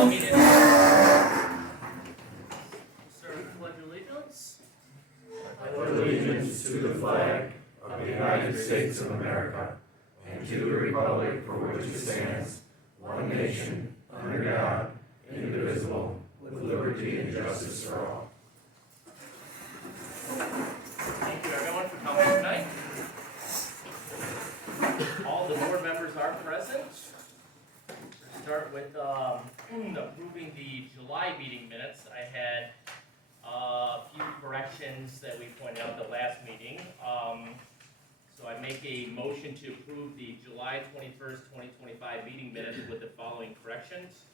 call meeting. Start with the Pledge of Allegiance. I pledge allegiance to the flag of the United States of America and to the republic for which it stands, one nation, under God, indivisible, with liberty and justice for all. Thank you everyone for coming tonight. All the board members are present. We'll start with approving the July meeting minutes. I had a few corrections that we pointed out at the last meeting. So I make a motion to approve the July 21st, 2025 meeting minutes with the following corrections.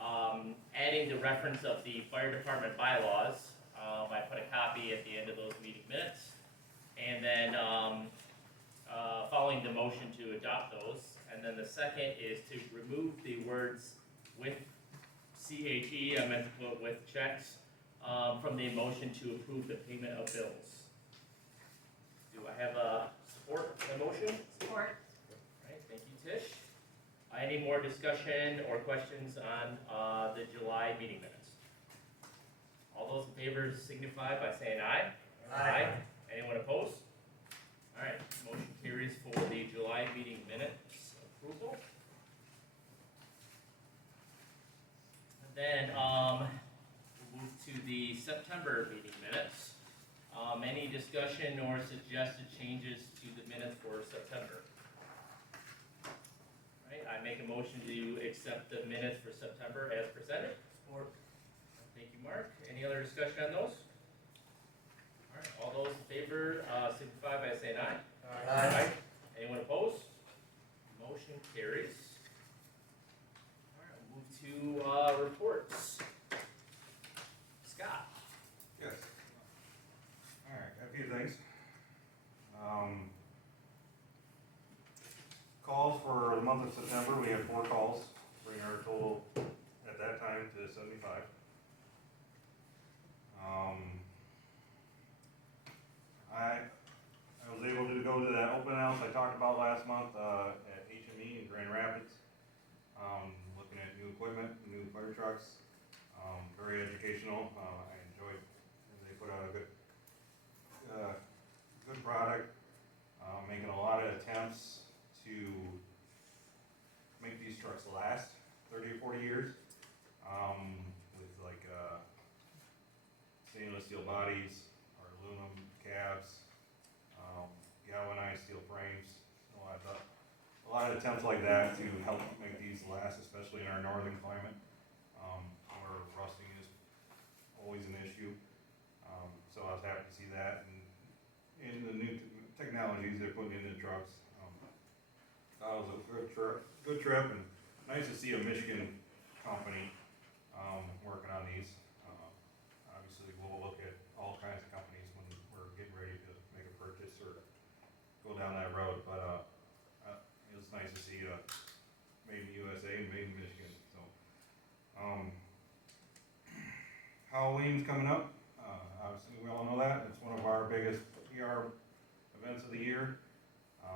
Adding the reference of the fire department bylaws. I put a copy at the end of those meeting minutes. And then following the motion to adopt those. And then the second is to remove the words with CHE, I meant to put with checks, from the motion to approve the payment of bills. Do I have a support for the motion? Support. All right, thank you, Tish. Any more discussion or questions on the July meeting minutes? All those in favor signify by saying aye. Aye. Anyone opposed? All right, motion carries for the July meeting minutes approval. And then we'll move to the September meeting minutes. Any discussion or suggested changes to the minutes for September? All right, I make a motion to accept the minutes for September as presented. Support. Thank you, Mark. Any other discussion on those? All right, all those in favor signify by saying aye. Aye. Anyone opposed? Motion carries. All right, we'll move to reports. Scott. Yes. All right, got a few things. Calls for the month of September, we had 4 calls, bringing our total at that time to 75. I was able to go to that open house I talked about last month at HME in Grand Rapids, looking at new equipment, new fire trucks. Very educational. I enjoyed. They put out a good product, making a lot of attempts to make these trucks last 30 or 40 years, with like stainless steel bodies or aluminum cabs, galvanized steel frames, a lot of attempts like that to help make these last, especially in our northern climate, where rusting is always an issue. So I was happy to see that, and in the new technologies they're putting in the trucks. That was a good trip, and nice to see a Michigan company working on these. Obviously, we'll look at all kinds of companies when we're getting ready to make a purchase or go down that road, but it was nice to see made in USA and made in Michigan. So, Halloween's coming up. Obviously, we all know that. It's one of our biggest PR events of the year.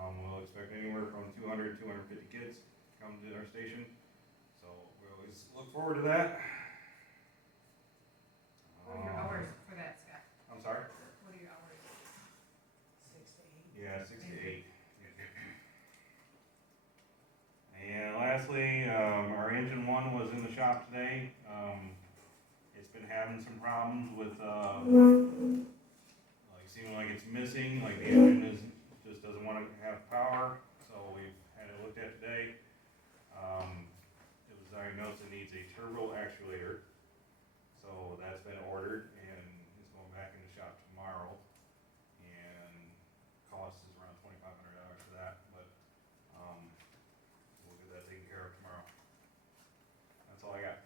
We'll expect anywhere from 200 to 250 kids to come to our station. So we always look forward to that. What are your hours for that, Scott? I'm sorry? What are your hours? 6 to 8. Yeah, 6 to 8. And lastly, our engine 1 was in the shop today. It's been having some problems with, like seeming like it's missing, like the engine just doesn't want to have power. So we've had it looked at today. It was diagnosed it needs a turbo actuator. So that's been ordered and is going back in the shop tomorrow. And cost is around $2,500 for that, but we'll get that taken care of tomorrow. That's all I got.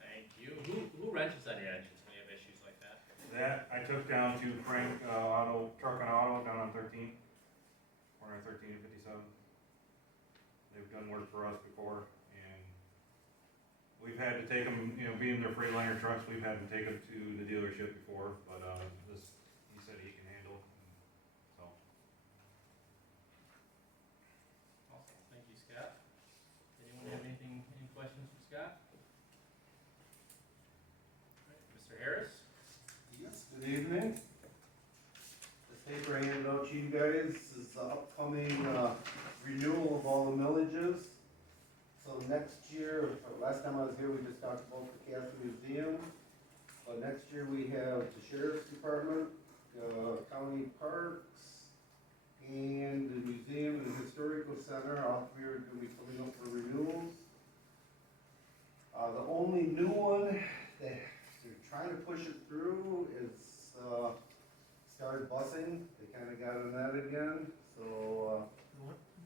Thank you. Who wrenches on your engines when you have issues like that? That I took down to Frank Truck and Auto down on 13, corner 13 and 57. They've done work for us before, and we've had to take them, being their Freightliner trucks, we've had to take them to the dealership before, but this, he said he can handle, so. Awesome. Thank you, Scott. questions for Scott? All right, Mr. Harris? Yes, good evening. This paper I handed out to you guys is the upcoming renewal of all the millages. So next year, last time I was here, we just talked about the Castle Museum. But next year we have the Sheriff's Department, County Parks, and the Museum and the Historical Center. All three are gonna be coming up for renewals. The only new one that they're trying to push it through is Stars Busing. They kinda got on that again, so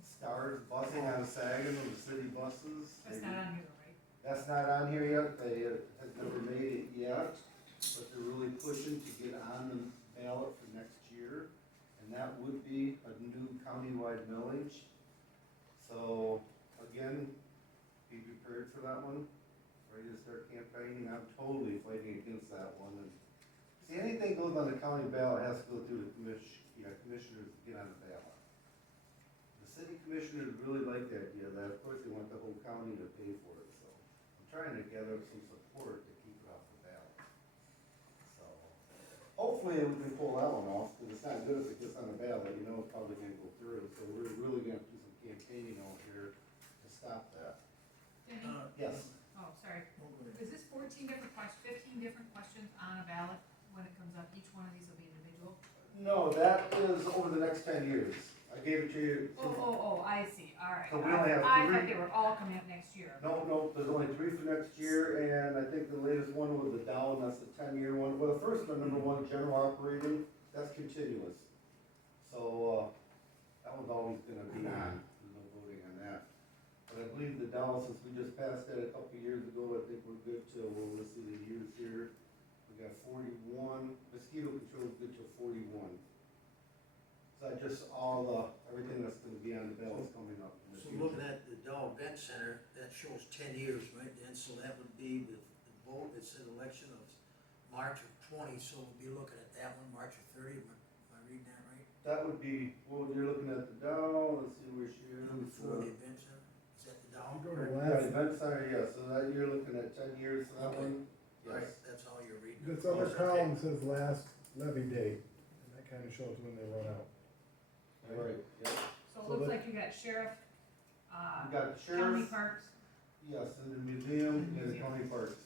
Stars Busing out of Saginaw, the city buses. That's not on here, right? That's not on here yet, they have never made it yet, but they're really pushing to get on the ballot for next year. And that would be a new countywide millage. So, again, be prepared for that one, ready to start campaigning. I'm totally fighting against that one. And see, anything goes on the county ballot has to go through the commissioners to get on the ballot. The city commissioners really like the idea of that, of course, they want the whole county to pay for it, so I'm trying to gather some support to keep it off the ballot. So, hopefully we can pull that one off, because it's not good if it gets on the ballot, you know, it's probably gonna go through, so we're really gonna do some campaigning out here to stop that. Denny? Yes, Oh, sorry. Is this 14 different 15 different questions on a ballot when it comes up? Each one of these will be individual? no, that is over the next 10 years, I gave it to you. Oh, I see, all right. So we only have I three. thought they were all coming up next year. No, there's only 3 for next year, and I think the latest one was the Dow, and that's the 10-year one. Well, the first one, number 1, general operating, that's continuous. So, that was always gonna be on, there's no voting on that. But I believe the Dow, since we just passed that a couple of years ago, I think we're good till, well, let's see the years here. We got 41, mosquito control is good till 41. So I just, everything that's gonna be on the bill is coming up in the So future. looking at the Dow Event Center, that shows 10 years, right, then, so that would be the vote, it said election of March of 20, so we'll be looking at that one, March of 30, am I reading that right? That would be, well, you're looking at the Dow, let's see where she is. Number 4, the Event Center, is that the Dow? Yeah, event center, yeah, so that, you're looking at 10 years for that Okay. one. Right, Yes. that's all you're reading. This other Okay. column says last levy date, and that kinda shows when they run out. Right, yeah. So it So looks that- like you got sheriff, You got the county sheriff, parks, yes, and the museum, and the Museum. county parks.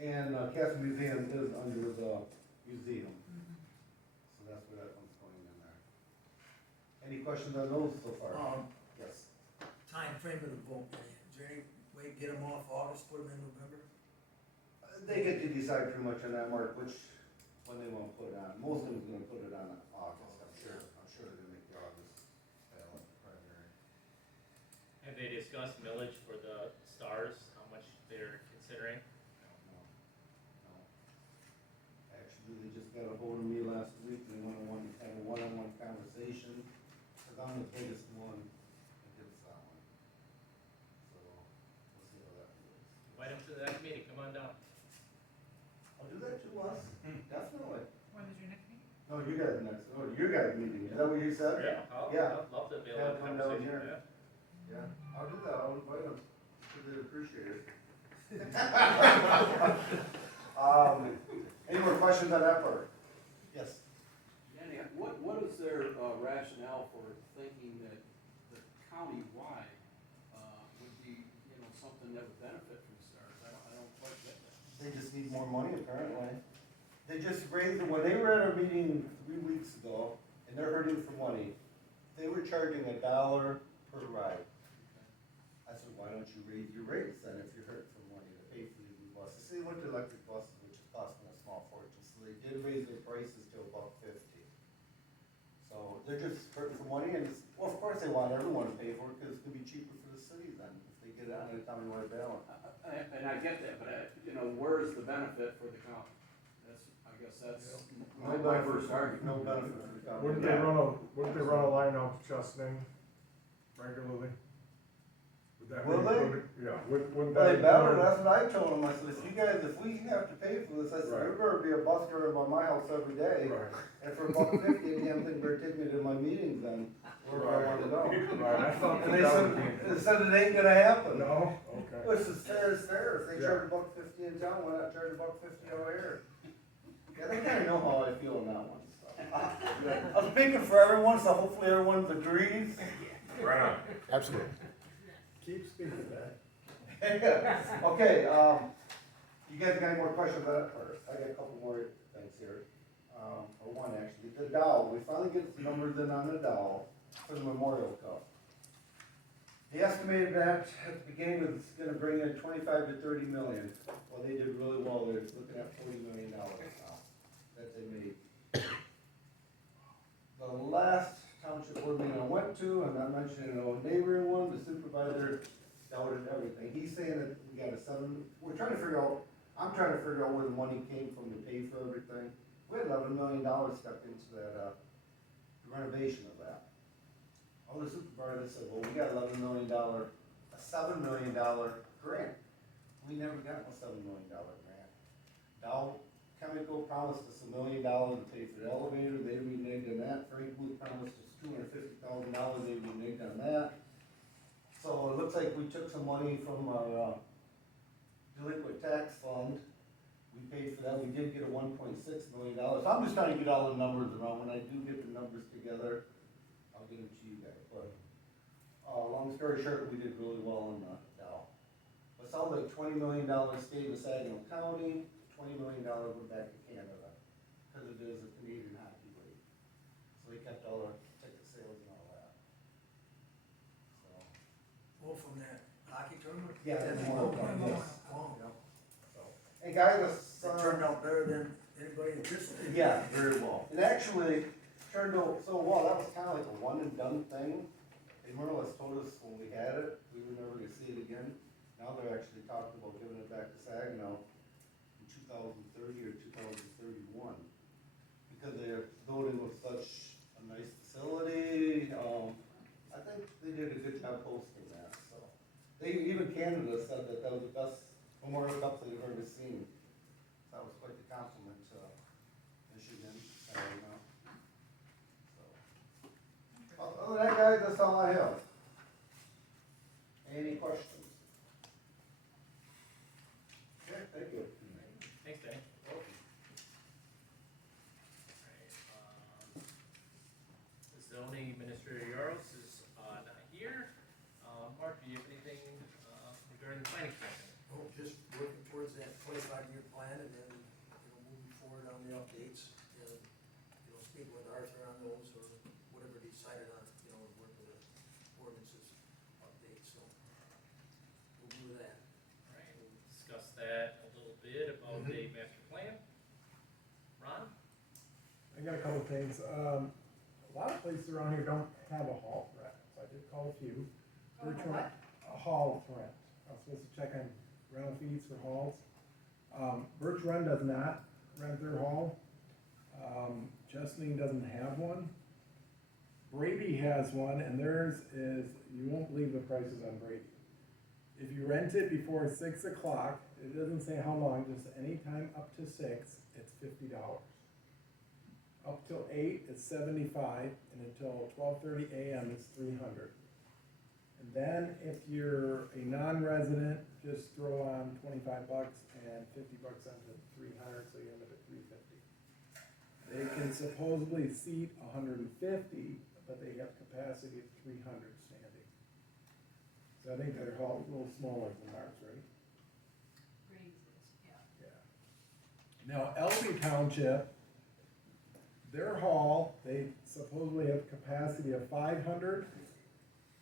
And, Castle Museum is under the museum, so that's where that one's going in there. Any questions on those so far? Yes. Time frame of the vote, is there any way to get them off August, put them in November? They get to decide pretty much on that, Mark, when they wanna put it on. Most of them's gonna put it on August, I'm sure. I'm sure they're gonna make the August ballot primary. Have they discussed millage for the stars, how much they're considering? No. Actually, they just got a hold of me last week, and they wanna have a one-on-one conversation, cause I'm the biggest one against that one. So, we'll see how that goes. Invite them to that meeting, come on down. I'll do that too, Les, definitely. when is your next meeting? No, you guys next, you guys meeting, is that what you said? Yeah. I'd love to be able Have to them down conversation, here. yeah. Yeah, I'll do that, I'll invite them, because they appreciate it. Any more questions on that part? Yes. Danny, what is their rationale for thinking that the county-wide would be, something that would benefit from stars? I don't quite get that. They just need more money apparently. They just raised, when they were at our meeting 3 weeks ago, and they're hurting for money, they were charging $1 per ride. I said, why don't you raise your rates then if you're hurting for money to pay for these new buses? See, they looked at electric buses, which is costing a small fortune, so they did raise their prices to $1.50. So they're just hurting for money, and well, of course they want everyone to pay for it, because it's gonna be cheaper for the city then, if they get it on a countywide ballot. And I get that, but, where is the benefit for the county? I guess that's my first argument. No benefit for the county. Wouldn't they run a line out to Chestnut regularly? Would that be Will they? included? Yeah, wouldn't Well, that? they better, include- that's what I told them, I said, if we have to pay for this, I said, there better be a bus driver by my house every day. Right, And for $1.50, the damn thing better take me to my meetings then, where I wanna go. right, I thought And that they that said, would be. it ain't gonna happen. No? Well, it's as fair as fair, if they Yeah. charge $1.50 in town, why not charge $1.50 over here? Yeah, they kinda know how I feel on that one, so. I'm speaking for everyone, so hopefully everyone agrees. Right on. Absolutely. Keep speaking, man. Okay, you guys got any more questions on it, or I got a couple more things here. Or one actually, the dowel, we finally get some numbers in on the dowel for the Memorial Cup. They estimated that at the beginning it was gonna bring in 25 to 30 million. Well, they did really well, they're looking at $40 million now that they made. The last township board meeting I went to, I'm not mentioning a neighboring one, the supervisor doubted everything. He's saying that we got we're trying to figure out, I'm trying to figure out where the money came from to pay for everything. We had $11 million stuck into that, renovation of that. All the supervisors said, well, we got $11 million, a $7 million grant. We never got no $7 million grant. Dow Chemical promised us $1 million to pay for the elevator, they reneged on that. Frank Booth promised us $250,000, they reneged on that. So it looks like we took some money from our, delinquent tax fund. We paid for that, we did get a $1.6 million. So I'm just trying to get all the numbers around. When I do get the numbers together, I'll get them to you guys. But, long story short, we did really well on the Dow. It sounds like $20 million stayed in Saginaw County, $20 million went back to Canada, because it is a Canadian hockey league. So they kept all our ticket sales and all that. So, Oh, from that hockey tournament? yeah, That's that's more cool. fun, yes. Oh, Yep. So, hey guys, It turned out better than anybody anticipated. yeah, very well. It actually turned out so well, that was kinda like a one and done thing. They more or less told us when we had it, we were never gonna see it again. Now they're actually talking about giving it back to Saginaw in 2030 or 2031. Because they're building with such a nice facility, I think they did a good job posting that, so. Even Canada said that that was the best Memorial Cup they've ever seen. So that was quite the compliment to Michigan, you know. So. Other than that, guys, that's all I have. Any questions? Okay, thank you. Thanks, Danny. The zoning administrator Yaros is not here. Mark, do you have anything regarding the planning commission? Oh, just working towards that 25-year plan and then, moving forward on the updates. And, speaking with Arthur on those or whatever decided on, work with the ordinances updates, so. We'll do that. All right, we'll discuss that a little bit about the master plan. Ron? I got a couple things. A lot of places around here don't have a hall rent, so I did call a few. Oh, Virtual- what? A hall rent. I was supposed to check on rental fees for halls. Birch Run does not rent their hall. Chesaning doesn't have one. Brady has one, and theirs is, you won't believe the prices on Brady. If you rent it before 6 o'clock, it doesn't say how long, just any time up to 6, it's $50. Up till 8, it's 75, and until 12:30 a.m., it's 300. And then if you're a non-resident, just throw on $25 and $50 onto 300, so you end up at 350. They can supposedly seat 150, but they have capacity of 300 standing. So I think their hall is a little smaller than ours, right? Graves is, yeah. Yeah. Now, Elby Township, their hall, they supposedly have capacity of 500.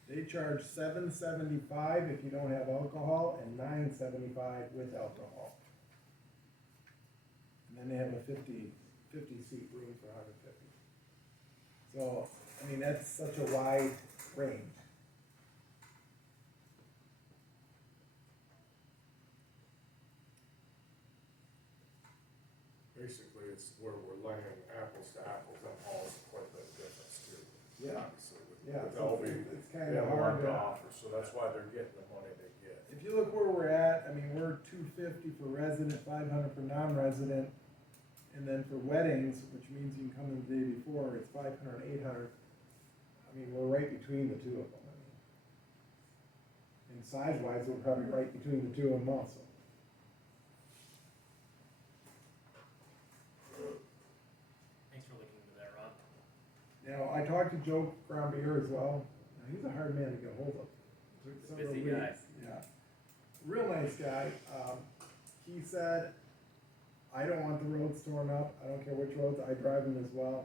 They charge $7.75 if you don't have alcohol and $9.75 with alcohol. And then they have a 50 seat room for 150. So, I mean, that's such a wide range. Basically, it's where we're laying apples to apples, and halls are quite a bit of difference too. Yeah. Obviously, Yeah, with so Elby, it's they kind have of a lot hard to to. offer, so that's why they're getting the money they get. If you look where we're at, I mean, we're 250 for resident, 500 for non-resident, and then for weddings, which means you can come in the day before, it's 500, 800. I mean, we're right between the two of them. I mean. And size-wise, we're probably right between the two of them also. Thanks for looking into that, Ron. Now, I talked to Joe Grombier as well. Now, he's a hard man to get hold of. Took several Busy weeks. guy. Yeah. Real nice guy. He said, I don't want the roads torn up. I don't care which roads. I drive them as well.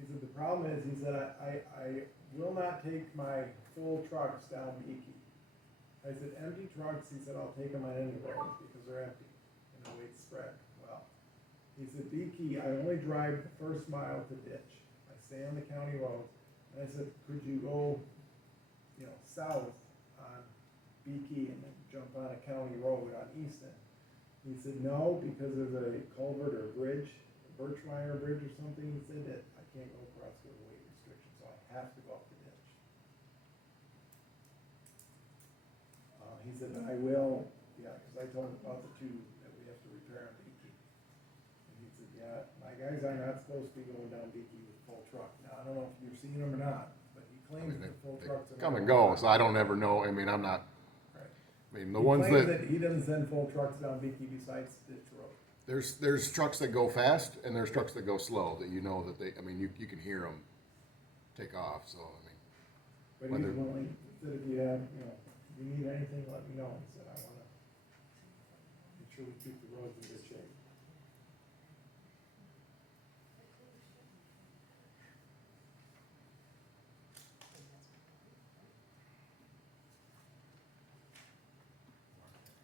He said, the problem is, he said, I will not take my full trucks down Beaky. I said, empty trucks, he said, I'll take them on any roads because they're empty and the weight's spread well. He said, Beaky, I only drive the first mile to ditch. I stay on the county roads. And I said, could you go, south on Beaky and then jump on a county road on Easton? He said, no, because there's a culvert or a bridge, a Birchmeyer Bridge or something, he said that I can't go across with a weight restriction, so I have to go up the ditch. He said, I will, because I told him about the two that we have to repair on Beaky. And he said, yeah, my guys are not supposed to be going down Beaky with full truck. Now, I don't know if you've seen them or not, but he claims the full trucks are. Come and go, so I don't ever know, I mean, I'm not, Right. I mean, the He ones claims that, he doesn't send full trucks down Beaky besides Ditch Road. there's trucks that go fast and there's trucks that go slow, that you know that they, I mean, you can hear them take off, so, I mean. But Whether- he's willing, he said if you have, if you need anything, let me know. He said, I wanna make sure we keep the roads in good shape.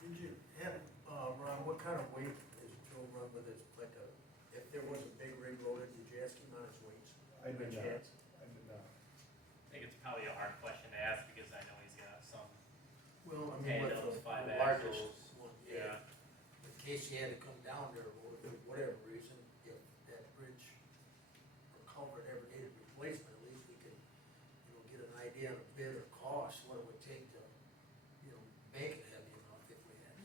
Did you have, Ron, what kind of weight is Joe run with his, like if there was a big rig loaded, did you ask him on his weights? I did By not, chance? I did not. I think it's probably a hard question to ask because I know he's got some Well, I mean, with those the five largest axles. one, Yeah. in case he had to come down there for whatever reason, if that bridge or culvert ever needed replacement, at least we could, get an idea of bid or cost, what it would take to, make it heavy enough if we had,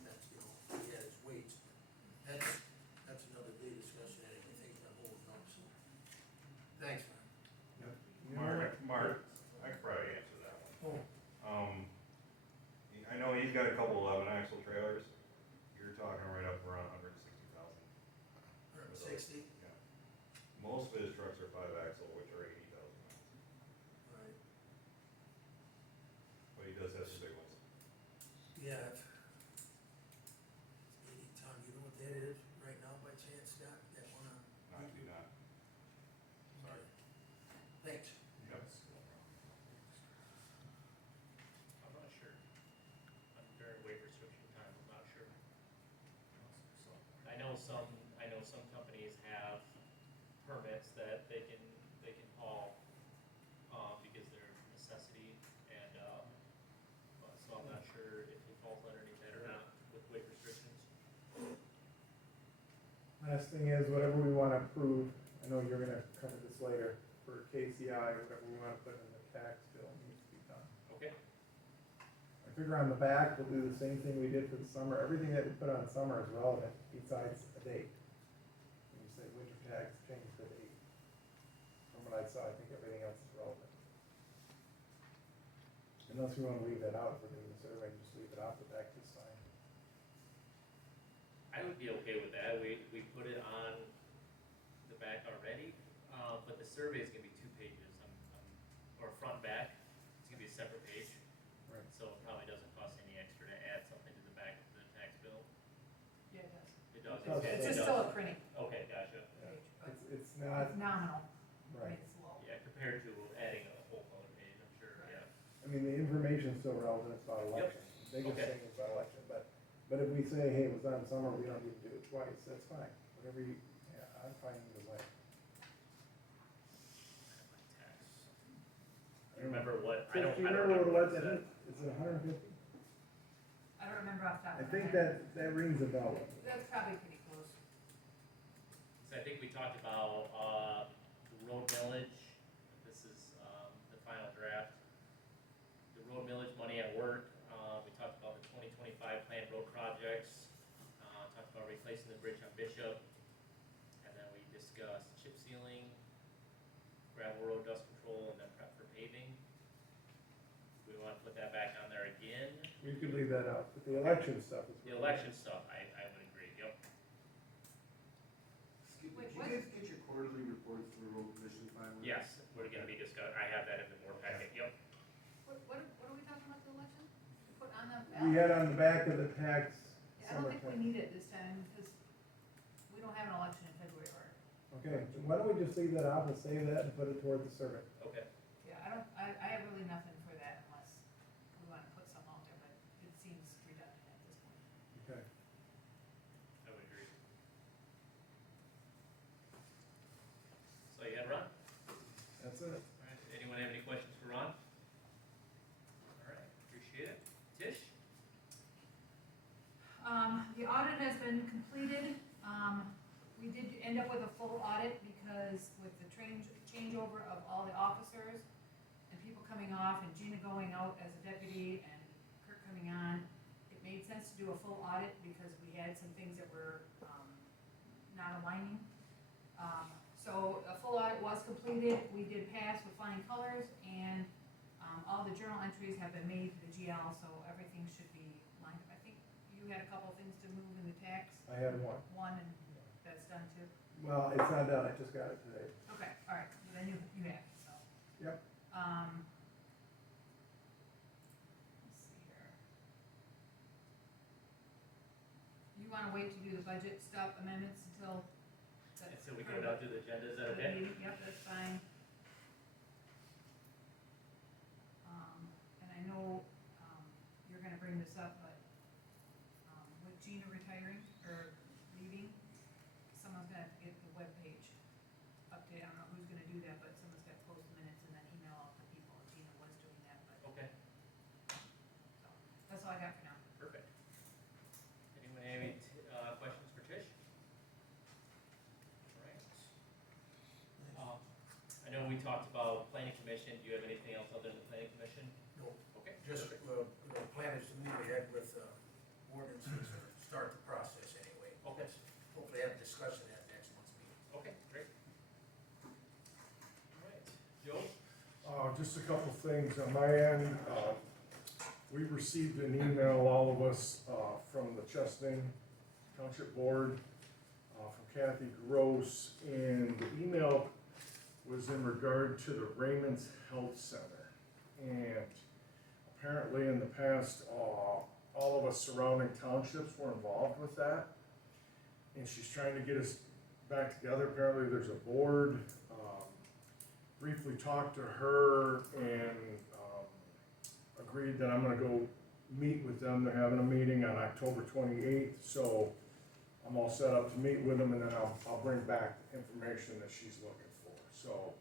that's, if he had his weights. That's another day discussion, and I think that whole enough, so. Thanks, man. Yep. You know what? Mark, I could probably answer that one. Oh. I know he's got a couple 11 axle trailers, you're talking right up around 160,000. 160? Yeah. Most of his trucks are 5 axle, which are 80,000 miles, Right. but he does have some big ones. Yeah. 80 ton, you know what that is right now by chance, Scott, that one on? Not to do that. Sorry. Thanks. Yep. I'm not sure. I'm during weight restriction time, I'm not sure. I know some companies have permits that they can haul, because they're a necessity and, so I'm not sure if it falls underneath that or not with weight restrictions. Last thing is, whatever we wanna approve, I know you're gonna cover this later, for KCI, whatever we wanna put in the tax bill needs to be done. Okay. I figure on the back, we'll do the same thing we did for the summer, everything that we put on summer is relevant, besides a date. When you say winter tax, change the date. From what I saw, I think everything else is relevant. Unless we wanna leave that out, if we're doing the survey, just leave it off the back this time. I would be okay with that. We put it on the back already, but the survey is gonna be 2 pages, or front back. It's gonna be a separate page. Right. So it probably doesn't cost any extra to add something to the back of the tax bill. Yeah, it does. It does. does. Okay, It's it just does. still a printing Okay, gotcha. page, but It's not, it's nominal, right, it's low. Yeah, compared to adding a whole other page, I'm sure, yeah. I mean, the information's still relevant, it's about Yep. election. The biggest Okay. thing is about election, but if we say, hey, it was on summer, we don't need to do it twice, that's fine. Whatever you, yeah, I'm fine either way. Tax. You remember what, I don't Do you remember remember what what it it said. was? Is it 150? I don't remember off the top I of my think head. that rings a bell. That's probably pretty close. So I think we talked about, the road millage, this is, the final draft. The road millage money at work, we talked about the 2025 planned road projects, talked about replacing the bridge on Bishop, and then we discussed chip sealing, gravel road dust control, and then prep for paving. We wanna put that back on there in. We could leave that out, but the election stuff is. The election stuff, I would agree, yep. Did Wait, you what? guys get your quarterly reports for the road commission finally? Yes, we're gonna be discussing, I have that in the board packet, yep. What are we talking about the election? Put on the We ballot? had on the back of the tax. Yeah, I don't think we need it this time, because we don't have an election in February or, Okay, why don't we just leave that off and save that and put it toward the survey? Okay. yeah, I have really nothing for that unless we wanna put some out there, but it seems redundant at this point. Okay. I would agree. So you had Ron? That's it. All right, anyone have any questions for Ron? All right, appreciate it. Tish? The audit has been completed. We did end up with a full audit because with the changeover of all the officers and people coming off and Gina going out as a deputy and Kurt coming on, it made sense to do a full audit because we had some things that were, not aligning. So a full audit was completed. We did pass with flying colors and, all the journal entries have been made to the GL, so everything should be lined up. I think you had a couple of things to move in the tax, I had one. and that's done too. Well, it's not done, I just got it today. Okay, all right, well, then you have, it, so. Yep. Let's see here. You wanna wait to do the budget stuff amendments until? the- So we go down to the agenda, is that okay? Yep, that's fine. And I know, you're gonna bring this up, but, with Gina retiring or leaving, someone's gonna have to get the webpage update. I don't know who's gonna do that, but someone's gotta post minutes and then email out to people. Gina was doing that, but, Okay, so, that's all I got for now. perfect. Anyone have any, questions for Tish? All right. I know we talked about planning commission, do you have anything else other than the planning commission? No, Okay. just, perfect. the plan is to move ahead with, ordinances or start the process anyway. Okay. Hopefully have a discussion at next month's meeting. Okay, great. All right, Joe? Just a couple things on my end. We received an email, all of us, from the Chesney Township Board, from Kathy Gross, and the email was in regard to the Raymond's Health Center. And apparently in the past, all of us surrounding townships were involved with that. And she's trying to get us back together. Apparently there's a board. Briefly talked to her and agreed that I'm gonna go meet with them. They're having a meeting on October 28th, so I'm all set up to meet with them, and then I'll bring back the information that she's looking for. So,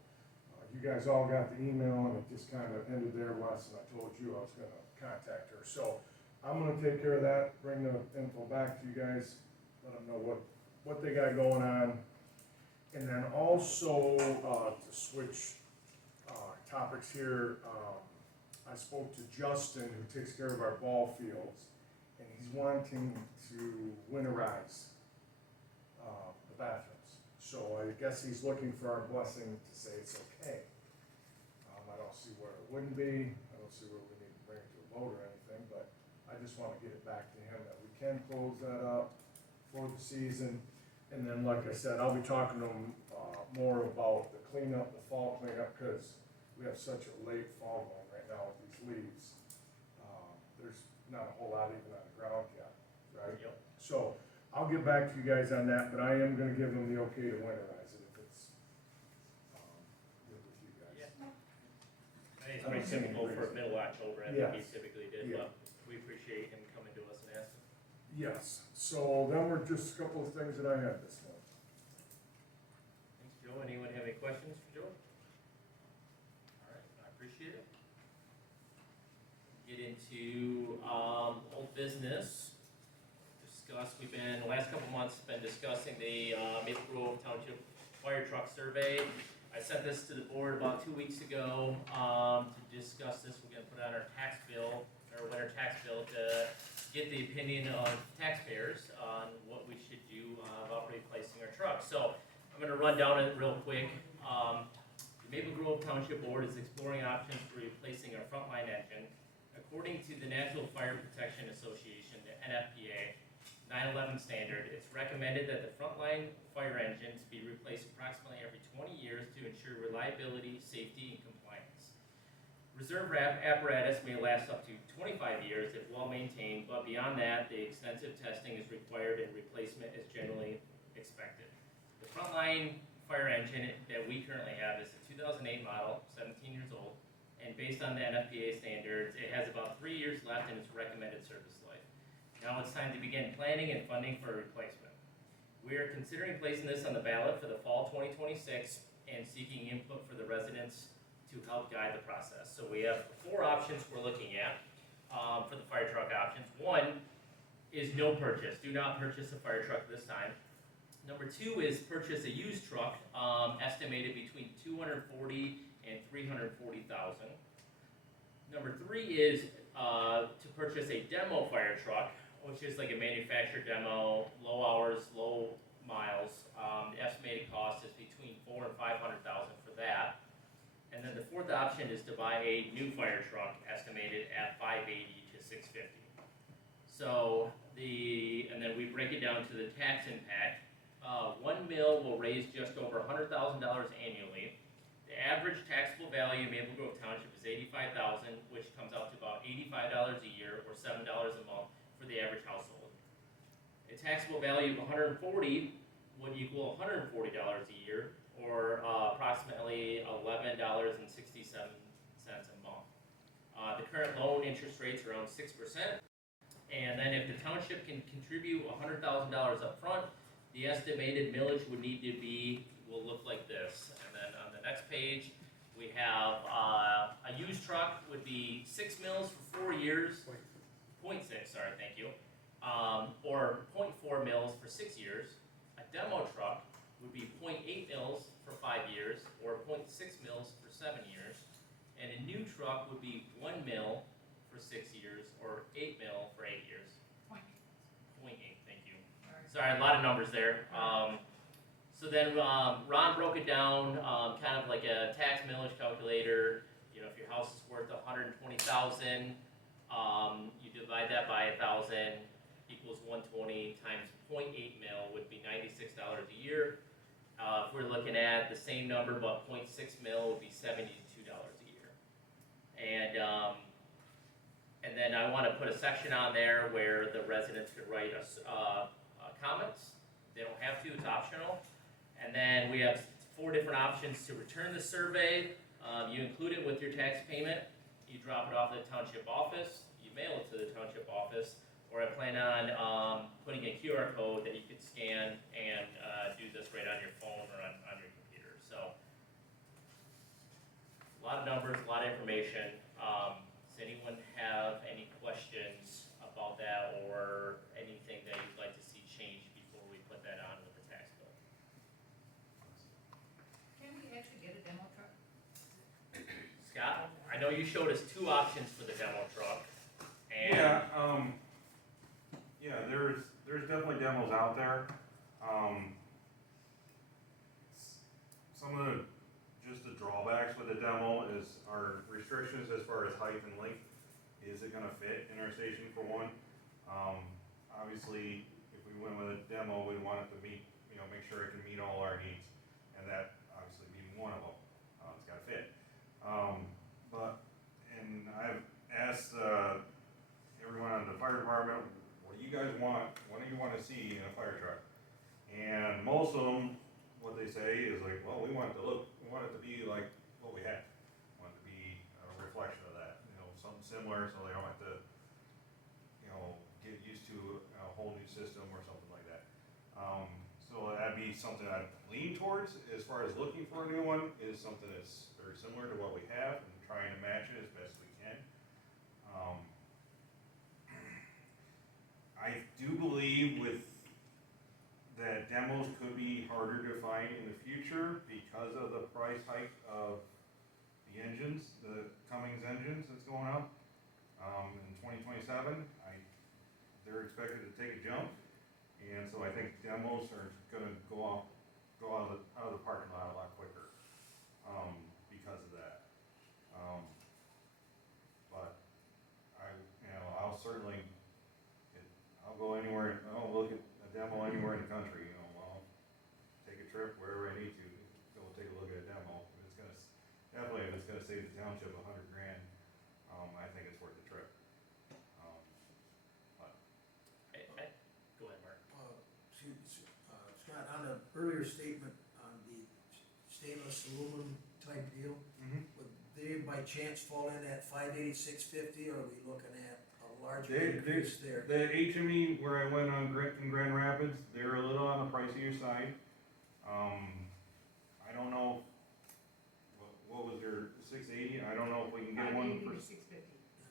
you guys all got the email, and it just kind of ended there, Wes, and I told you I was gonna contact her. So, I'm gonna take care of that, bring the info back to you guys, let them know what they got going on. And then also, to switch topics here, I spoke to Justin, who takes care of our ball fields, and he's wanting to winterize the bathrooms. So I guess he's looking for our blessing to say it's okay. I don't see where it wouldn't be, I don't see where we need to bring it to a vote or anything, but I just wanna get it back to him that we can close that up for the season. And then, like I said, I'll be talking to him, more about the cleanup, the fall cleanup, cause we have such a late fall going right now with these leaves. There's not a whole lot even on the ground yet, right? Yep. So, I'll get back to you guys on that, but I am gonna give them the okay to winterize it if it's, good with you guys. Yeah. It's pretty typical for middle October, I think he Yes. typically did, Yeah. but we appreciate him coming to us and asking. Yes, so then were just a couple of things that I had this morning. Thanks, Joe. Anyone have any questions for Joe? All right, I appreciate it. Get into, old business. We've been, the last couple months, been discussing the, Maple Grove Township Fire Truck Survey. I sent this to the board about 2 weeks ago, to discuss this. We're gonna put it on our tax bill, our winter tax bill, to get the opinion of taxpayers on what we should do about replacing our trucks. So I'm gonna run down it real quick. The Maple Grove Township Board is exploring options for replacing our frontline engine. According to the National Fire Protection Association, the NFPA 911 standard, it's recommended that the frontline fire engines be replaced approximately every 20 years to ensure reliability, safety, and compliance. Reserve apparatus may last up to 25 years if well maintained, but beyond that, the extensive testing is required and replacement is generally expected. The frontline fire engine that we currently have is a 2008 model, 17 years old, and based on the NFPA standards, it has about 3 years left in its recommended service life. Now it's time to begin planning and funding for a replacement. We are considering placing this on the ballot for the fall 2026 and seeking input for the residents to help guide the process. So we have 4 options we're looking at for the fire truck options. One is no purchase. Do not purchase a fire truck this time. Number 2 is purchase a used truck, estimated between $240,000 and $340,000. Number 3 is to purchase a demo fire truck, which is like a manufactured demo, low hours, low miles. The estimated cost is between $400,000 and $500,000 for that. And then the 4th option is to buy a new fire truck, estimated at $580,000 to $650,000. So and then we break it down to the tax impact. 1 mil will raise just over $100,000 annually. The average taxable value in Maple Grove Township is $85,000, which comes out to about $85 a year or $7 a month for the average household. A taxable value of 140 would equal $140 a year or approximately $11.67 a month. The current loan interest rate's around 6%. And then if the township can contribute $100,000 up front, the estimated millage would will look like this. And then on the next page, we have a used truck would be 6 mils for 4 years. 0.6, sorry, thank you. Or 0.4 mils for 6 years. A demo truck would be 0.8 mils for 5 years, or 0.6 mils for 7 years. And a new truck would be 1 mil for 6 years, or 8 mil for 8 years. 0.8, thank you. Sorry, a lot of numbers there. So then Ron broke it down, kind of like a tax millage calculator. You know, if your house is worth $120,000, you divide that by 1,000 equals 120 times 0.8 mil would be $96 a year. If we're looking at the same number but 0.6 mil would be $72 a year. And then I want to put a section on there where the residents could write comments. They don't have to, it's optional. And then we have 4 different options to return the survey. You include it with your tax payment. You drop it off at the township office. You mail it to the township office. Or I plan on putting a QR code that you could scan and do this right on your phone or on your computer. So a lot of numbers, a lot of information. Does anyone have any questions about that or anything that you'd like to see changed before we put that on with the tax bill? Can we actually get a demo truck? Scott, I know you showed us 2 options for the demo truck. And there's definitely demos out there. Some of the drawbacks with the demo are restrictions as far as height and length. Is it gonna fit in our station for one? Obviously, if we went with a demo, we want it to meet, make sure it can meet all our needs, and that obviously being one of them. It's gotta fit. And I've asked everyone on the fire department, what do you guys want? What do you want to see in a fire truck? And most of them, what they say is like, well, we want it to be like what we have. We want it to be a reflection of that, something similar, so they don't have to, get used to a whole new system or something like that. So that'd be something I'd lean towards as far as looking for a new one, is something that's very similar to what we have and trying to match it as best we can. I do believe that demos could be harder to find in the future because of the price hike of the engines, the Cummins engines that's going up in 2027. They're expected to take a jump, and so I think demos are going to go out of the parking lot a lot quicker because of that. But save the township $100,000, I think it's worth the trip. Go ahead, Mark. Scott, on the earlier statement on the stainless aluminum type deal, would they by chance fall in at 586.50, or are we looking at a larger increase there? The HME where I went on in Grand Rapids, they're a little on the pricier side. I don't know, what was their 680? I don't know if we can get one 580 for to 650.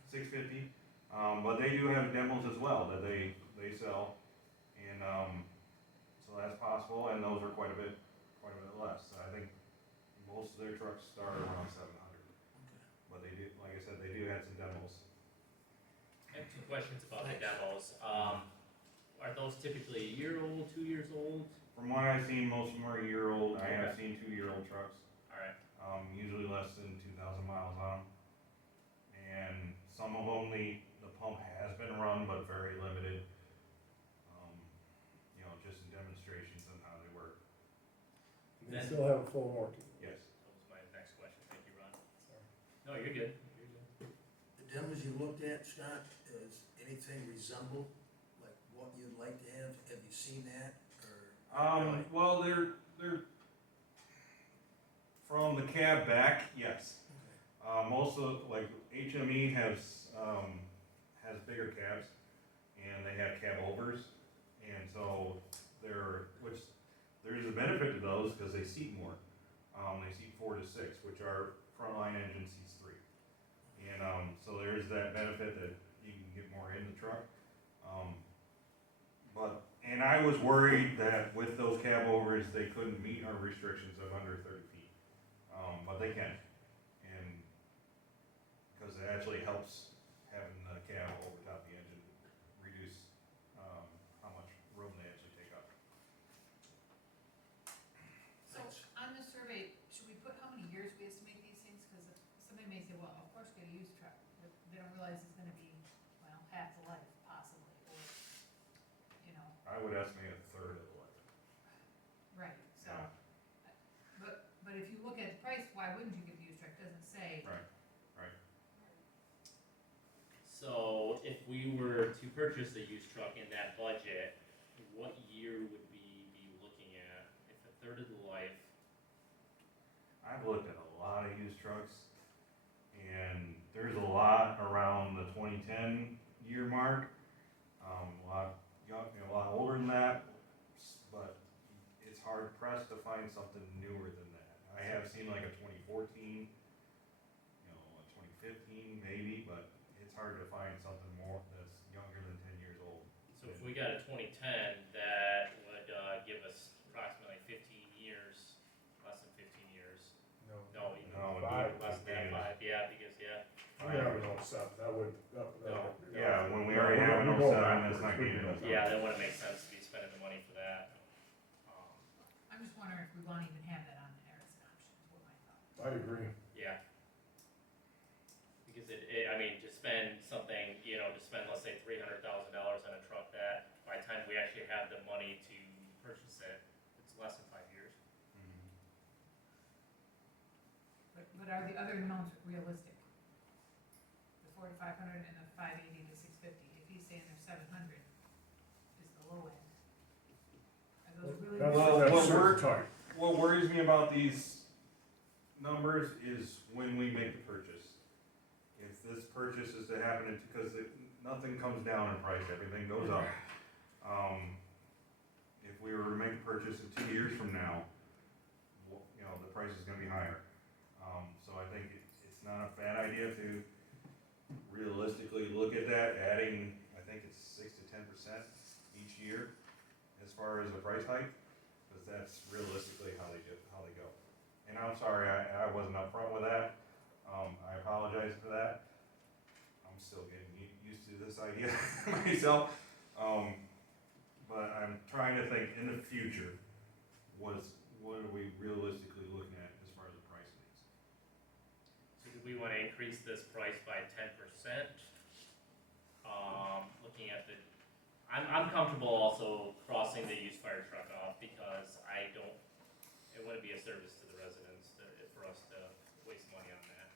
650. But they do have demos as well that they sell, and so that's possible. And those are quite a bit less. I think most of their trucks start around 700. But they do, like I said, they do have some demos. I have two questions about the demos. Are those typically a year old, 2 years old? From what I've seen, most of them are a year old. I have seen 2-year-old trucks. Alright, Usually less than 2,000 miles on them. And some of them, the pump has been run, but very limited. Just in demonstrations on how they work. They still have a full warranty. Yes. that was my next question. Thank you, Ron. Sorry. No, you're good. You're good. The demos you looked at, Scott, does anything resemble like what you'd like to have? Have you seen that, or? Well, they're from the cab back, yes. Most of, like, HME has bigger cabs, and they have cab overs, and so there's a benefit to those, because they seat more. They seat 4 to 6, which our frontline engine seats 3. And, so there's that benefit that you can get more in the truck. And I was worried that with those cab overs, they couldn't meet our restrictions of under 30 feet. But they can. And, because it actually helps having the cab over top the engine, reduce, how much room they actually take up. So on the survey, should we put how many years we estimate these things? Because somebody may say, well, of course get a used truck, but they don't realize it's gonna be, well, half the life possibly, or, you know, I would estimate a third of the life. right, so. Yeah. But if you look at the price, why wouldn't you get the used truck? Doesn't say. Right. So if we were to purchase a used truck in that budget, what year would we be looking at? If a third of the life, I've looked at a lot of used trucks, and there's a lot around the 2010 year mark. A lot young, a lot older than that, but it's hard pressed to find something newer than that. I have seen like a 2014, a 2015 maybe, but it's hard to find something more that's younger than 10 years old. so if we got a 2010, that would give us approximately 15 years, less than 15 years. No, even No, less than 5, yeah, because, We have an 07, that would. Yeah, when we already have an 07, that's not getting enough. yeah, that wouldn't make sense to be spending the money for that. I'm just wondering if we want to even have that on there as an option, is what my thought. I agree. Yeah. Because I mean, to spend something, to spend, let's say, $300,000 on a truck that, by the time we actually have the money to purchase it, it's less than 5 years. Mhm. But are the other amounts realistic? The 4,500 and the 580 to 650, if he's saying they're 700 is the low end. Are those really? What worries me about these numbers is when we make the purchase. If this purchase is to happen, because nothing comes down in price, everything goes up. If we were to make a purchase in 2 years from now, the price is gonna be higher. So I think it's not a bad idea to realistically look at that, adding, I think it's 6 to 10% each year as far as the price hike, because that's realistically how they go. And I'm sorry, I wasn't upfront with that. I apologize for that. I'm still getting used to this idea myself. But I'm trying to think in the future, what are we realistically looking at as far as the price of these? So do we want to increase this price by 10%? Looking at I'm comfortable also crossing the used fire truck off, because it wouldn't be a service to the residents for us to waste money on that.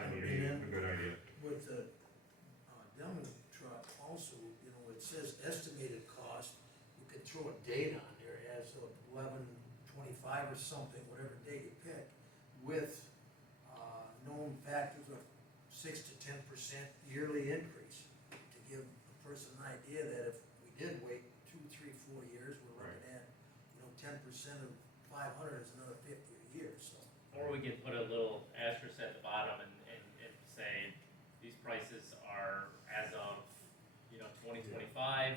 That would be a good idea. With the demo truck also, you know, it says estimated cost, you could throw a date on there as of 11/25 or something, whatever date you pick, with known factors of 6 to 10% yearly increase, to give a person an idea that if we did wait 2, 3, 4 years, we're looking at, you know, 10% of 500 is another 50 a year, so. Or we could put a little asterisk at the bottom and say, these prices are as of, 2025.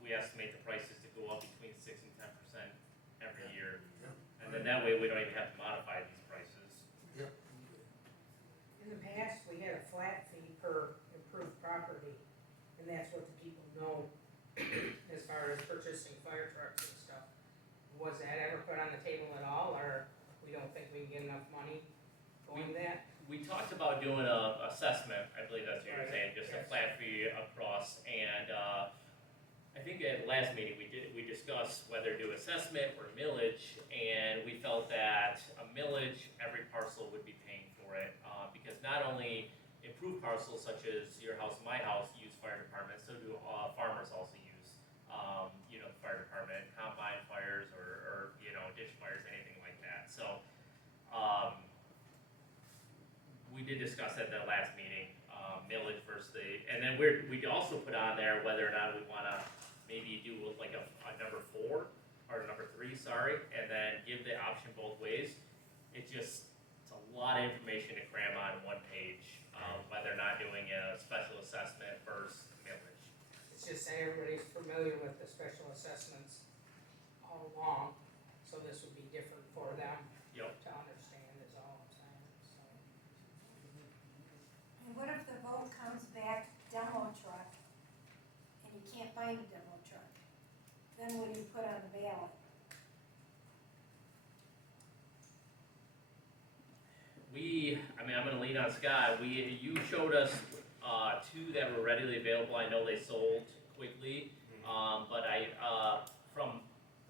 We estimate the prices to go up between 6 and 10% every year. And then that way, we don't even have to modify these prices. Yep. In the past, we had a flat fee per improved property, and that's what the people know as far as purchasing fire trucks and stuff. Was that ever put on the table at all, or we don't think we can get enough money going that? We talked about doing a assessment, I believe that's what you were saying, just a Yes. flat fee across, and, I think at last meeting, we discussed whether to do assessment or millage, and we felt that a millage, every parcel would be paying for it, because not only improved parcels such as your house and my house use fire departments, so do, farmers also use, the fire department, combine fires or ditch fires, anything like that, so, we did discuss at the last meeting, millage versus and then we also put on there whether or not we wanna maybe do like a number 4, or number 3, sorry, and then give the option both ways. It's a lot of information to cram on one page, whether or not doing a special assessment versus millage. It's just that everybody's familiar with the special assessments all along, so this would be different for them Yep. to understand is all I'm saying, so. And what if the vote comes back demo truck, and you can't find a demo truck? Then what do you put on the ballot? I'm gonna lean on Scott, you showed us, 2 that were readily available, I know they sold quickly, but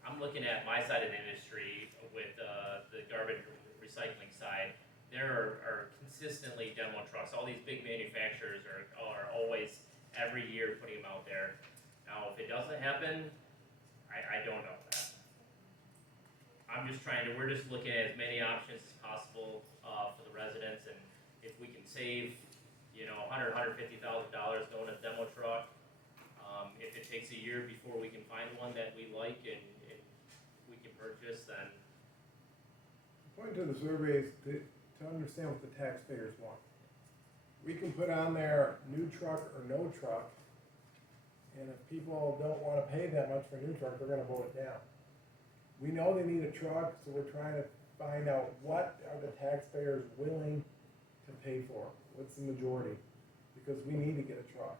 I'm looking at my side of the industry with, the garbage recycling side, there are consistently demo trucks, all these big manufacturers are always, every year, putting them out there. Now, if it doesn't happen, I don't know that. We're just looking at as many options as possible, for the residents, and if we can save, $150,000 going to a demo truck, if it takes a year before we can find one that we like and we can purchase, then. The point of the survey is to understand what the taxpayers want. We can put on there new truck or no truck, and if people don't wanna pay that much for a new truck, they're gonna vote it down. We know they need a truck, so we're trying to find out what are the taxpayers willing to pay for, what's the majority, because we need to get a truck.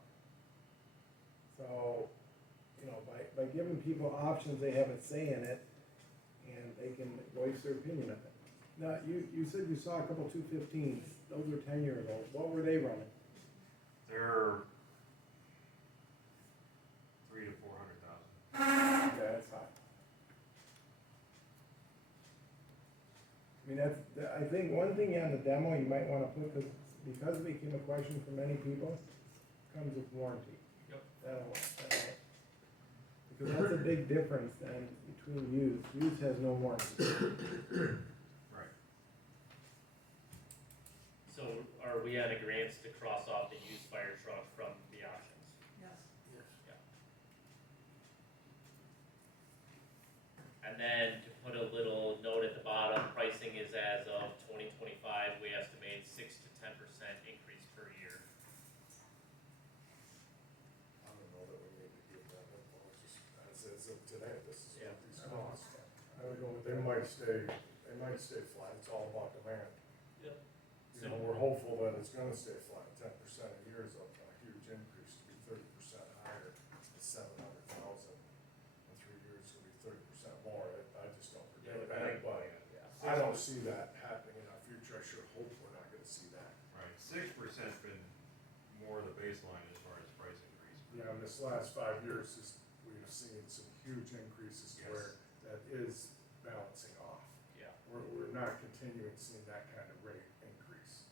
So, by giving people options, they have a say in it, and they can voice their opinion of it. Now, you said you saw a couple 215s, those were 10 years old, what were they running? They're 300,000 to 400,000. Okay, that's high. I think one thing on the demo you might wanna put, because it became a question for many people, comes with warranty. Yep. That'll help. Because that's a big difference then between used. Used has no warranty. Right. So are we on agreement to cross off the used fire truck from the options? Yes. Yes. And then to put a little note at the bottom, pricing is as of 2025, we estimate 6 to 10% increase per year. I don't know that we need to give that info, just as of today, this is what these costs. I would go with They might stay flat, it's all about demand. Yep. We're hopeful that it's gonna stay flat, 10% a year is a huge increase, to be 30% higher, it's 700,000. In 3 years, it'll be 30% more, I just don't predict that, but I don't see that happening in our future, I sure hope we're not gonna see that. Right, 6%'s been more the baseline as far as price increase. Yeah, in this last 5 years, we've seen some huge increases to Yes. where that is balancing off. Yeah. We're not continuing seeing that kind of rate increase.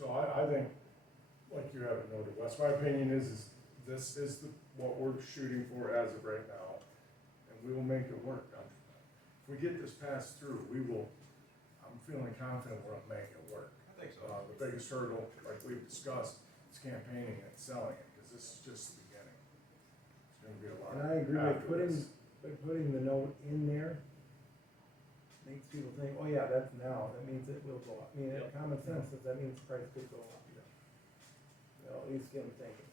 So I think, like you have it noted, Wes, my opinion is this is what we're shooting for as of right now, and we will make it work. If we get this passed through, I'm feeling confident we're gonna make it work. I think so. The biggest hurdle, like we've discussed, is campaigning and selling it, because this is just the beginning. It's gonna be a lot. And I agree with after this. putting the note in there, makes people think, oh yeah, that's now, that means it will go up. I mean, Yep. common sense says that means the price could go up. You know, at least get them thinking.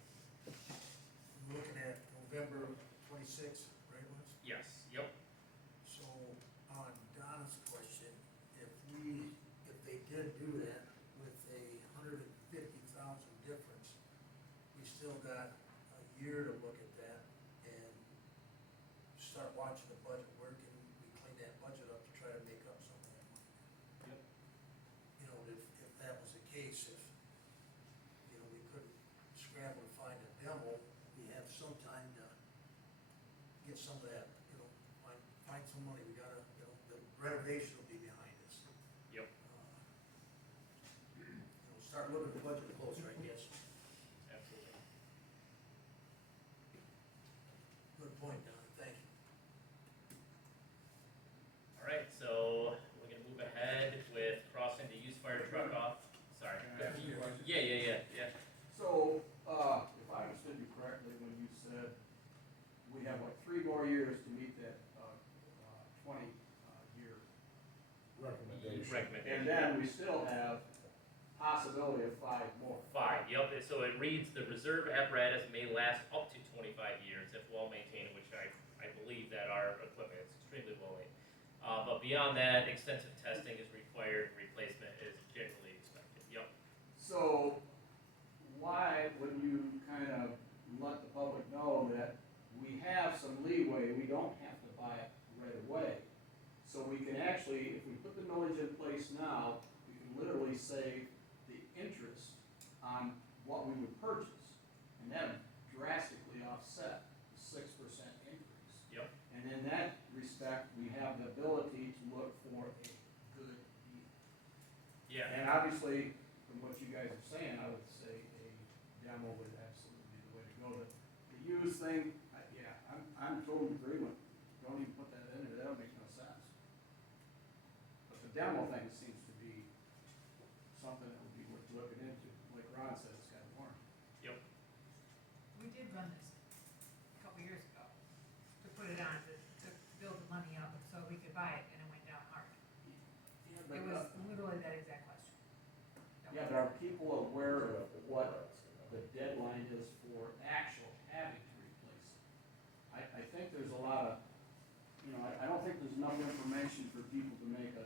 We're looking at November 26th, right, Wes? Yes, yep. So on Donna's question, if they did do that with a 150,000 difference, we still got a year to look at that and start watching the budget work, and we clean that budget up to try to make up some of that money. Yep. You know, if that was the case, if, you know, we couldn't scramble to find a demo, we have some time to get some of that, you know, find some money, we gotta, you know, the renovation will be behind us. Yep. You know, start looking at the budget closer, I guess. Absolutely. Good point, Don, thank you. All right, so we're gonna move ahead with crossing the used fire truck off. Sorry. Can I ask you a question? Yeah. So, if I understood you correctly, when you said we have like 3 more years to meet that, 20-year, Recommendation. Recommendation. and then we still have possibility of 5 more. 5, yep, so it reads, the reserve apparatus may last up to 25 years if well maintained, which I believe that our equipment is extremely well maintained. But beyond that, extensive testing is required, replacement is generally expected, yep. So, why wouldn't you kind of let the public know that we have some leeway, we don't have to buy it right away? So we can actually, if we put the millage in place now, we can literally save the interest on what we would purchase. And that would drastically offset the 6% increase. Yep. And in that respect, we have the ability to look for a good deal. Yeah, And obviously, from what you guys are saying, I would say a demo would absolutely be the way to go. The used thing, I'm totally agreement. Don't even put that in there, that'll make no sense. But the demo thing seems to be something that would be worth looking into. Like Ron said, it's got a warranty. We did run this a couple years ago, to put it on, to build the money up so we could buy it, and it went down hard. It was literally that exact question. Yeah, but are people aware of what the deadline is for actual having to replace it? I think there's a lot of, you know, I don't think there's enough information for people to make a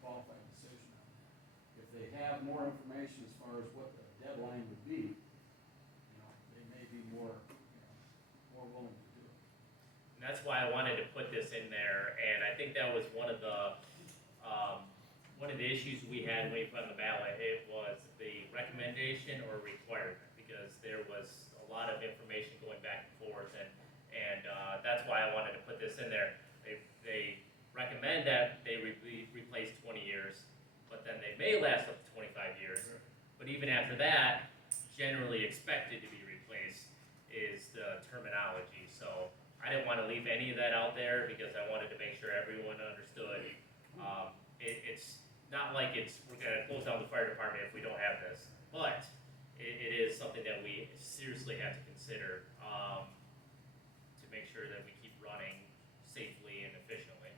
qualified decision on that. If they have more information as far as what the deadline would be, you know, they may be more willing to do it. and that's why I wanted to put this in there, and I think that was one of the issues we had when we put on the ballot. It was the recommendation or requirement, because there was a lot of information going back and forth, and that's why I wanted to put this in there. They recommend that they replace 20 years, but then they may last up to 25 years. But even after that, generally expected to be replaced is the terminology. So I didn't want to leave any of that out there because I wanted to make sure everyone understood. It's not like we're gonna close down the fire department if we don't have this, but it is something that we seriously have to consider, to make sure that we keep running safely and efficiently.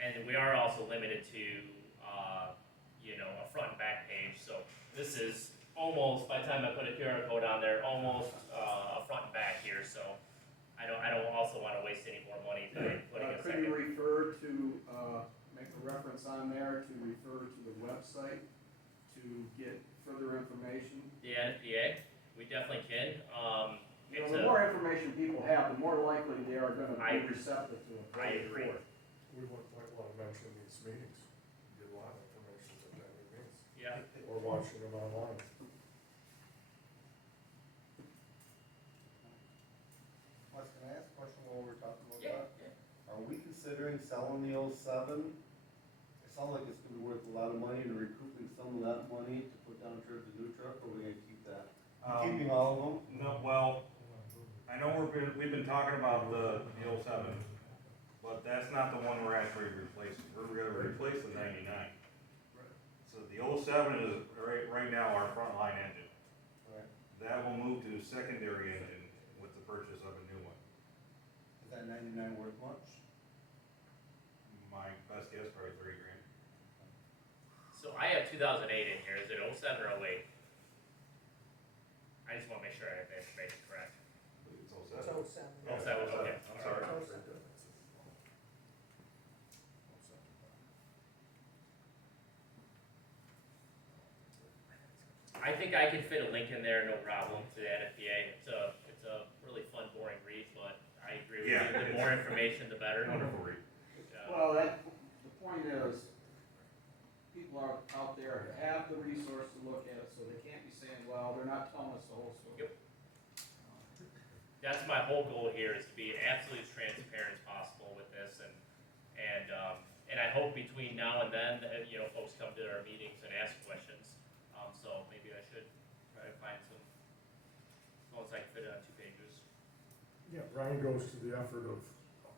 And we are also limited to, a front and back page, so this is almost, by the time I put a QR code on there, almost, a front and back here, so I don't also wanna waste any more money by putting a Could you second. refer to, make a reference on there to refer to the website to get further information? The NFPA, we definitely can, You know, it's the more information people have, the more likely they are gonna I- be receptive to it. I agree. We might wanna mention these meetings, get a lot of information at that meetings, Yeah, or watching them online. Wes, can I ask a question while we're talking about yeah, that? Are we considering selling the 07 sounds like it's gonna be worth a lot of money and recouping some of that money to put down towards the new truck, or we're gonna keep that? Keeping all of them? No, well, I know we've been talking about the 07, but that's not the one we're actually replacing. We're gonna replace the 99. So the 07 is right now our frontline engine. Right. That will move to secondary engine with the purchase of a new one. Is that 99 worth much? My best guess, probably 30 grand. So I have 2008 in here, is it 07 or 08? I just wanna make sure I have the information correct. It's It's 07. 07. Yeah, 07, okay. I'm sorry. It's 07. I think I can fit a link in there, no problem, to the NFPA. It's a really fun, boring read, but I agree with you, Yeah. the more information, the better. Wonderful read. Well, the point is, people are out there have the resource to look at it, so they can't be saying, well, they're not telling us the whole story. Yep. That's my whole goal here, is to be absolutely as transparent as possible with this, and I hope between now and then, you know, folks come to our meetings and ask questions. So maybe I should try to find some, as long as I can fit it on 2 pages. Yeah, Brian goes to the effort of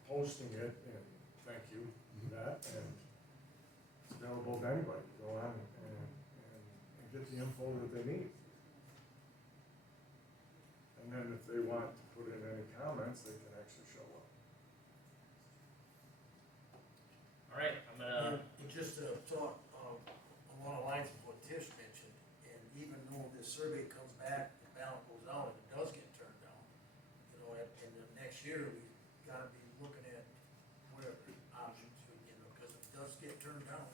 posting it, and thank you for that, and it's available to anybody, go on and get the info that they need. And then if they want to put in any comments, they can actually show up. All right, I'm gonna, And just to talk, along the lines of what Tish mentioned, and even though this survey comes back, the ballot goes out, and it does get turned down, you know, in the next year, we gotta be looking at whatever options, you know, because if it does get turned down,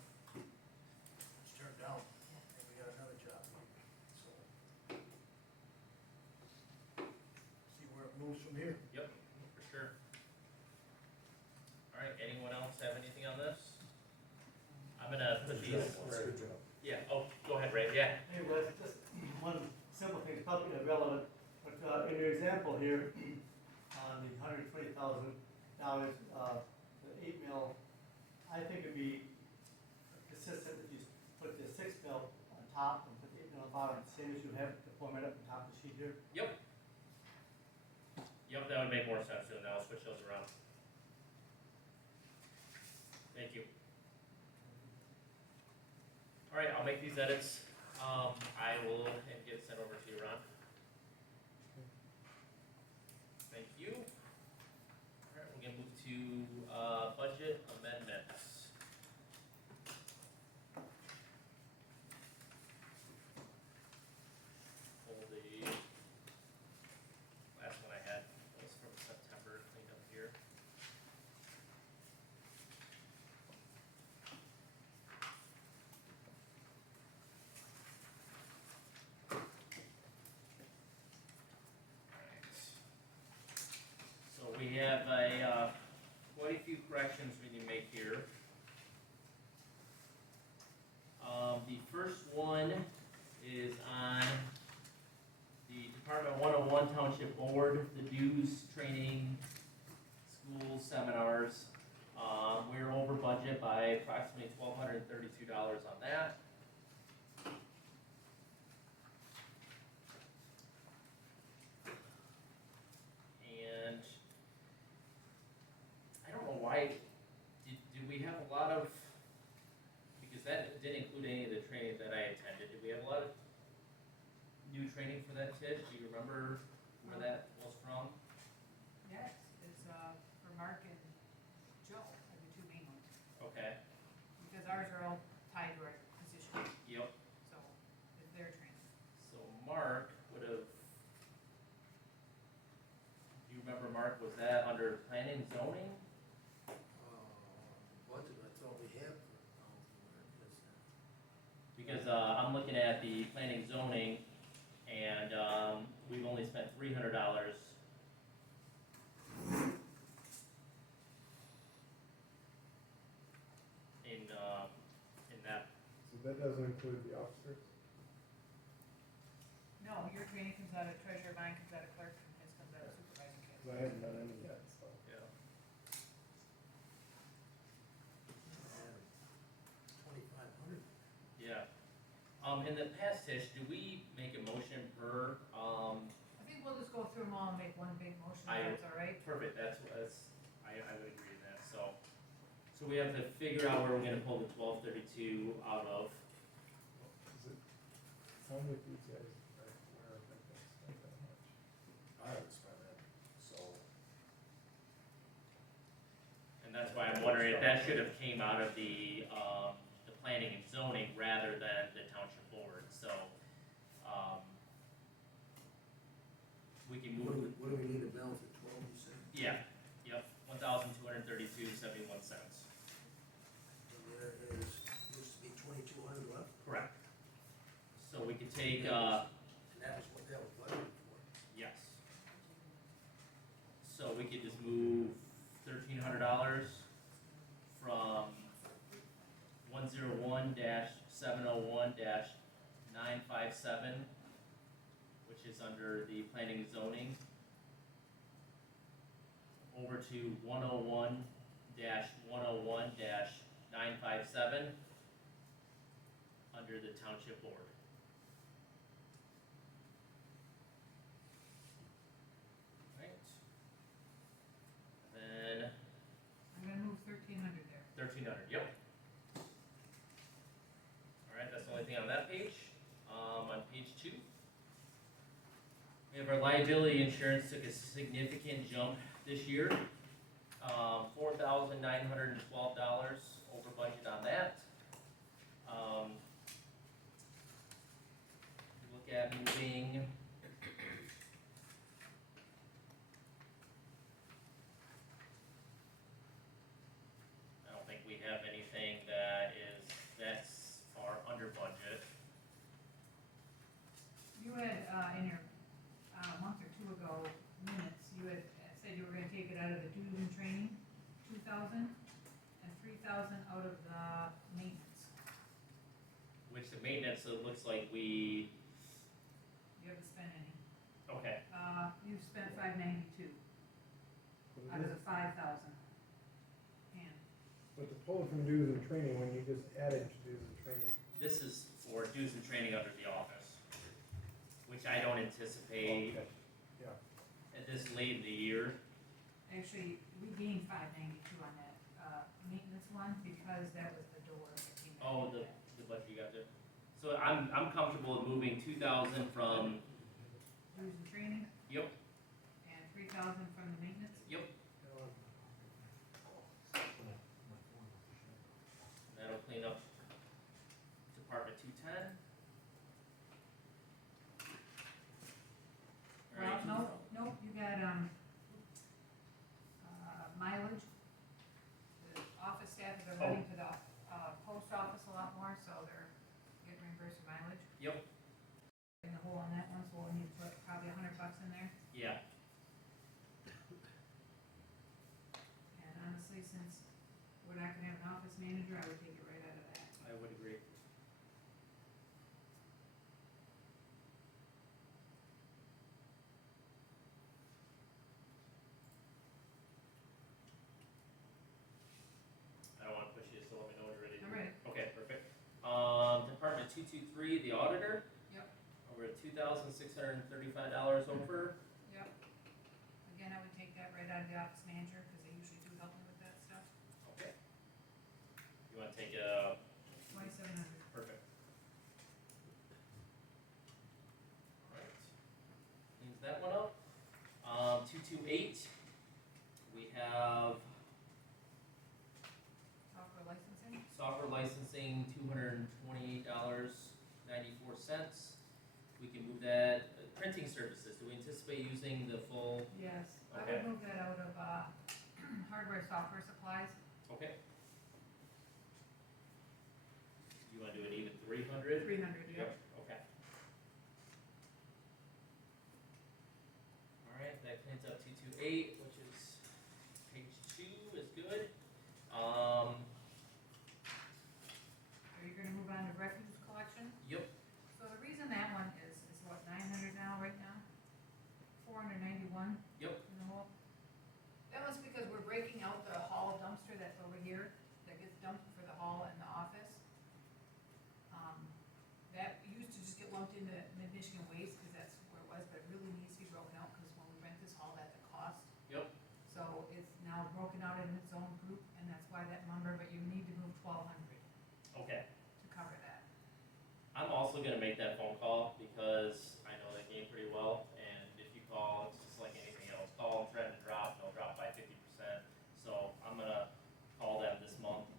it's turned down, and we got another job, so. See where it moves from here. yep, for sure. All right, anyone else have anything on this? I'm gonna put these, Good job. yeah, oh, go ahead, Ray, yeah. Hey, Wes, just one simple thing, it's probably irrelevant, but in your example here, on the $120,000, the 8 mil, I think it'd be consistent if you put the 6 mil on top and put the 8 mil on bottom, same as you have the format up on top of the sheet here. Yep, that would make more sense, and I'll switch those around. Thank you. All right, I'll make these edits. I will and get it sent over to you, Ron. Thank you. All right, we're gonna move to budget amendments. Pull the last one I had was from September, cleaned up here. So we have quite a few corrections we need to make here. The first one is on the Department 101 Township Board, the dues, training, schools, seminars. We're over budget by approximately $1,232 on that. And I don't know why, did we have a lot of, because that didn't include any of the training that I attended, did we have a lot of new training for that, Tish? Do you remember where that was from? Yes, it's, for Mark and Joe, are the 2 main ones, Okay, because ours are all tied to our position, yep, so it's their training. so Mark would have, do you remember, Mark, was that under planning and zoning? Budget, I thought we had, where it is now. Because I'm looking at the planning zoning, and we've only spent $300 in that. So that doesn't include the officers? No, your training comes out of treasurer, mine comes out of clerk, and his comes out of supervising Cause candidate. I haven't done any yet, so. Yeah. in the past, Tish, do we make a motion per, I think we'll just go through them all and make one big motion, I- if that's all right. perfect, that's, I would agree with that, so. So we have to figure out where we're gonna pull the 1232 out of. Is it, sounds like these guys are aware of that, they spent that much. I haven't spent it, so. And that's why I'm wondering if that should have came out of the planning and zoning rather than the township board, so, we can move, What do we need to balance at 12, you said? yeah, yep, 1,232.71 cents. And there is, used to be 2,200 left, Correct. So we could take, and that was what that was budgeted for. yes. So we could just move $1,300 from 101-701-957, which is under the planning and zoning, over to 101-101-957 under the township board. Right. Then I'm gonna move 1,300 there. 1,300, yep. Alright, that's the only thing on that page. On page 2, we have our liability insurance took a significant jump this year. $4,912 over budget on that. Look at moving. I don't think we have anything that's far under budget. You had, in your, a month or two ago minutes, you had said you were gonna take it out of the dues and training, 2,000, and 3,000 out of the maintenance. Which the maintenance, it looks like we, You haven't spent any. okay, You've spent 592 out of the 5,000. And, But to pull it from dues and training, when you just added to dues and training, this is for dues and training under the office, which I don't anticipate okay, yeah. at this late in the year. actually, we gained 592 on that, maintenance one, because that was the door that came in. Oh, the budget you got there. So I'm comfortable with moving 2,000 from, Dues and training, yep, and 3,000 from the maintenance. yep, that'll clean up Department 210. Well, Alright, nope, you got, mileage. The office staff has been running to the, post office a lot more, so they're getting reimbursed for mileage. Yep, In the hole on that one, so we'll need to put probably $100 in there. yeah, And honestly, since we're not gonna have an office manager, I would take it right out of that. I would agree. I don't wanna push you, so let me know when you're ready. I'm ready. Okay, perfect. Department 223, the auditor. Yep. We're at $2,635 over. Yep. Again, I would take that right out of the office manager, cause they usually do help me with that stuff. Okay. You wanna take 2,700. perfect. Alright. Cleans that one up. 228, we have Software licensing. software licensing, $228.94. We can move that, printing services, do we anticipate using the full, Yes, I Okay. would move that out of, hardware, software supplies. okay? You wanna do an even 300? 300, yep. Yep, okay. Alright, that cleans up 228, which is page 2 is good. Are you gonna move on to refuse collection? Yep, So the reason that one is what, 900 now, right now? 491 yep, in the hole? That was because we're breaking out the hall dumpster that's over here, that gets dumped for the hall and the office. That lumped into Mid-Michigan Waste, cause that's where it was, but it really needs to be broken out, cause when we rent this hall, that's a cost. Yep. So it's now broken out in its own group, and that's why that number, but you need to move 1,200 Okay. to cover that. I'm also gonna make that phone call because I know that game pretty well, and if you call, it's just like anything else, call, threaten to drop, they'll drop by 50%. So I'm gonna call them this month.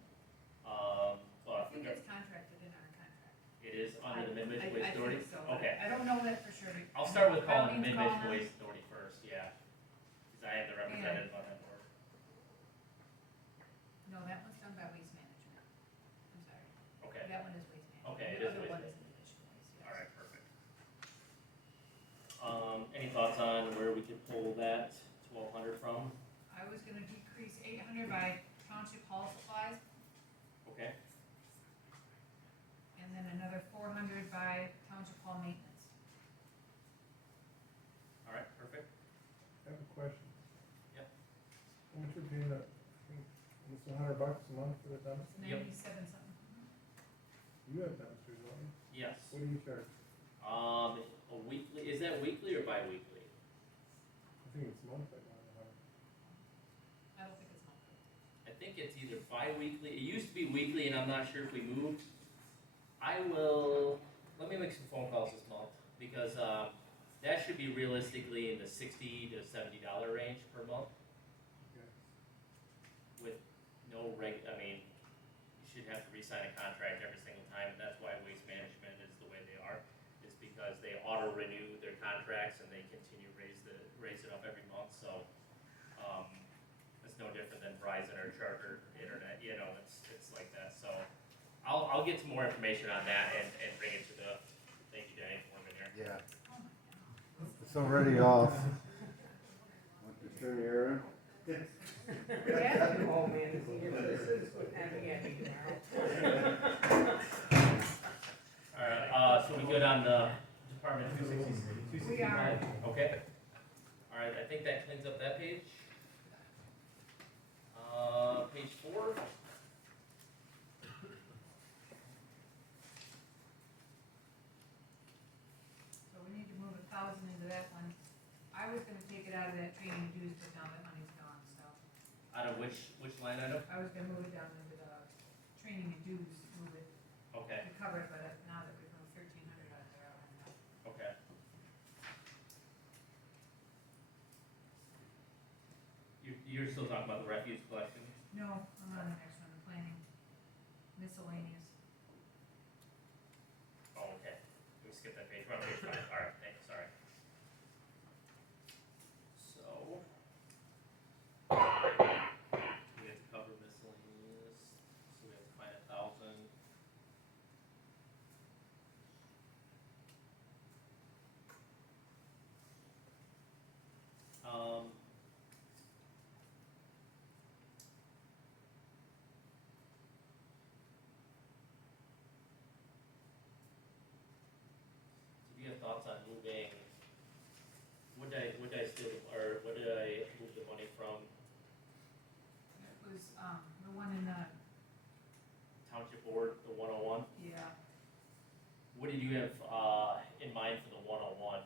I But think it's contracted in our contract. it is under the Mid-Michigan I Waste Authority? think so, but Okay. I don't know that for sure. I'll start with calling the By all means, Mid-Michigan call them. Waste Authority first, yeah. Cause I have the representative on that board. No, that one's done by Waste Management. I'm sorry. Okay, That one is Waste Management. Okay, it The is other Waste one is Mid-Michigan Waste, yes. alright, perfect. Any thoughts on where we could pull that 1,200 from? I was gonna decrease 800 by township hall supplies, Okay, and then another 400 by township hall maintenance. alright, perfect. I have a question. Yep. How much you're paying, I think, almost $100 a month for the dumpster? Yep. 97 something. You have dumpsters, don't you? Yes. What do you charge? A weekly, is that weekly or bi-weekly? I think it's monthly, not a hundred. I don't think it's monthly. I think it's either bi-weekly, it used to be weekly and I'm not sure if we moved. Let me make some phone calls this month, because, that should be realistically in the $60 to $70 range per month. Okay. With no you should have to re-sign a contract every single time, and that's why Waste Management is the way they are. Is because they auto-renew their contracts and they continue raise it up every month, so, it's no different than Verizon or Charter Internet, it's like that, so. I'll get some more information on that and bring it to thank you, Danny, for being here. Yeah, Oh my God. it's already off. Want to turn the air on? Yeah, oh man, is he here, this is heavy tomorrow. Alright, so we good on the Department 265? We are. Okay. Alright, I think that cleans up that page. Page 4. So we need to move 1,000 into that one. I was gonna take it out of that training dues, but now that money's gone, so. Out of which line item? I was gonna move it down into the training and dues, move it Okay, to cover it, but now that we've moved 1,300 out of there, I don't know. okay. You're still talking about the refuse collection? No, I'm on the next one, the planning, miscellaneous. Oh, okay. We skipped that page. We're on page 5. Alright, thanks, sorry. So. We have to cover miscellaneous, so we have to find 1,000. Do you have thoughts on moving, would I still, or what did I move the money from It was, the one in the, township board, the 101? yeah, What did you have, in mind for the 101?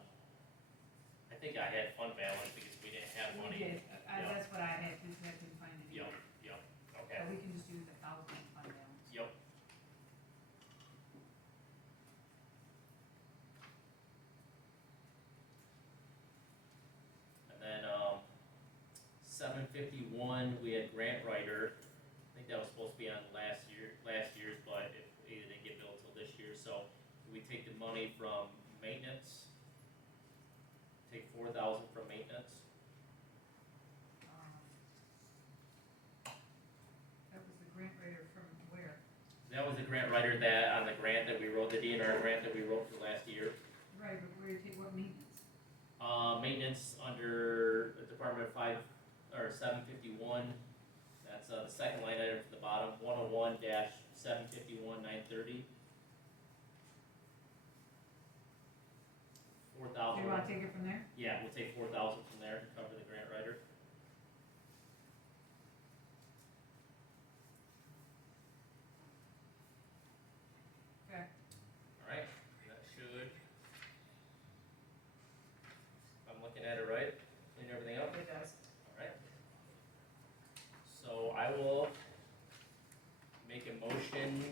I think I had fund balance because we didn't have we money. did, Yeah. that's what I had, because I couldn't find it. Yep, yep, okay, So we can just use 1,000 in fund balance. yep. And then, 751, we had grant writer, I think that was supposed to be on last year's, but it didn't get billed till this year, so we take the money from maintenance, take 4,000 from maintenance. That was the grant writer from where? That was the grant writer on the grant that we wrote, the DNR grant that we wrote for last year. Right, but where you take, what maintenance? Maintenance under the Department of 751, that's, the second line item from the bottom, 101-751-930. Do 4,000. you wanna take it from there? Yeah, we'll take 4,000 from there to cover the grant writer. Okay. Alright, that should make a motion,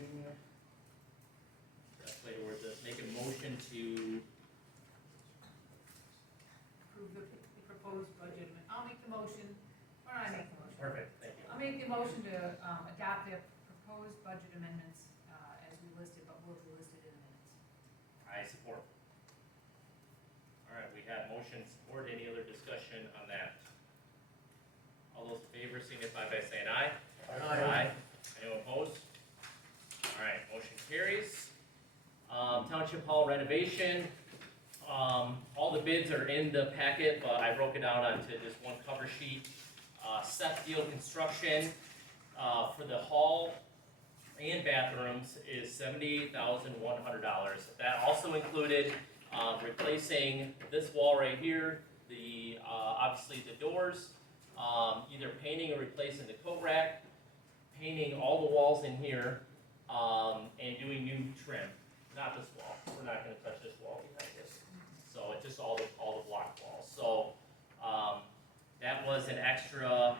best way to word this, make a motion to, Approve the proposed budget, I'll make the motion, or I make the motion. perfect, thank you. I'll make the motion to, adopt the proposed budget amendments, as we listed, but will be listed in the minutes. I support. All right, we have motion support. Any other discussion on that? All those in favor signify by saying aye. Aye. Anyone opposed? All right, motion carries. Township Hall renovation. All the bids are in the packet, but I broke it down onto just one cover sheet. Set Deal Construction, for the hall and bathrooms is $78,100. That also included, replacing this wall right here, the, obviously the doors, either painting or replacing the coat rack, painting all the walls in here, and doing new trim. Not this wall, we're not gonna touch this wall behind this. So it's just all the block walls. So, that was an extra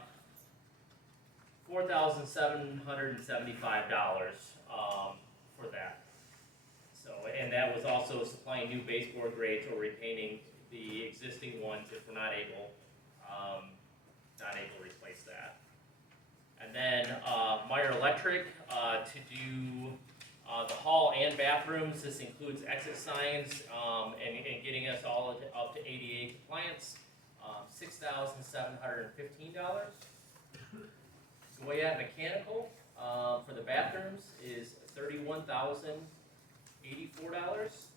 $4,775, for that. So, and that was also supplying new baseboard grates or repainting the existing ones if we're not able to replace that. And then, Meyer Electric, to do, the hall and bathrooms. This includes exit signs, and getting us all up to ADA compliance. $6,715. Goya Mechanical, for the bathrooms is $31,084.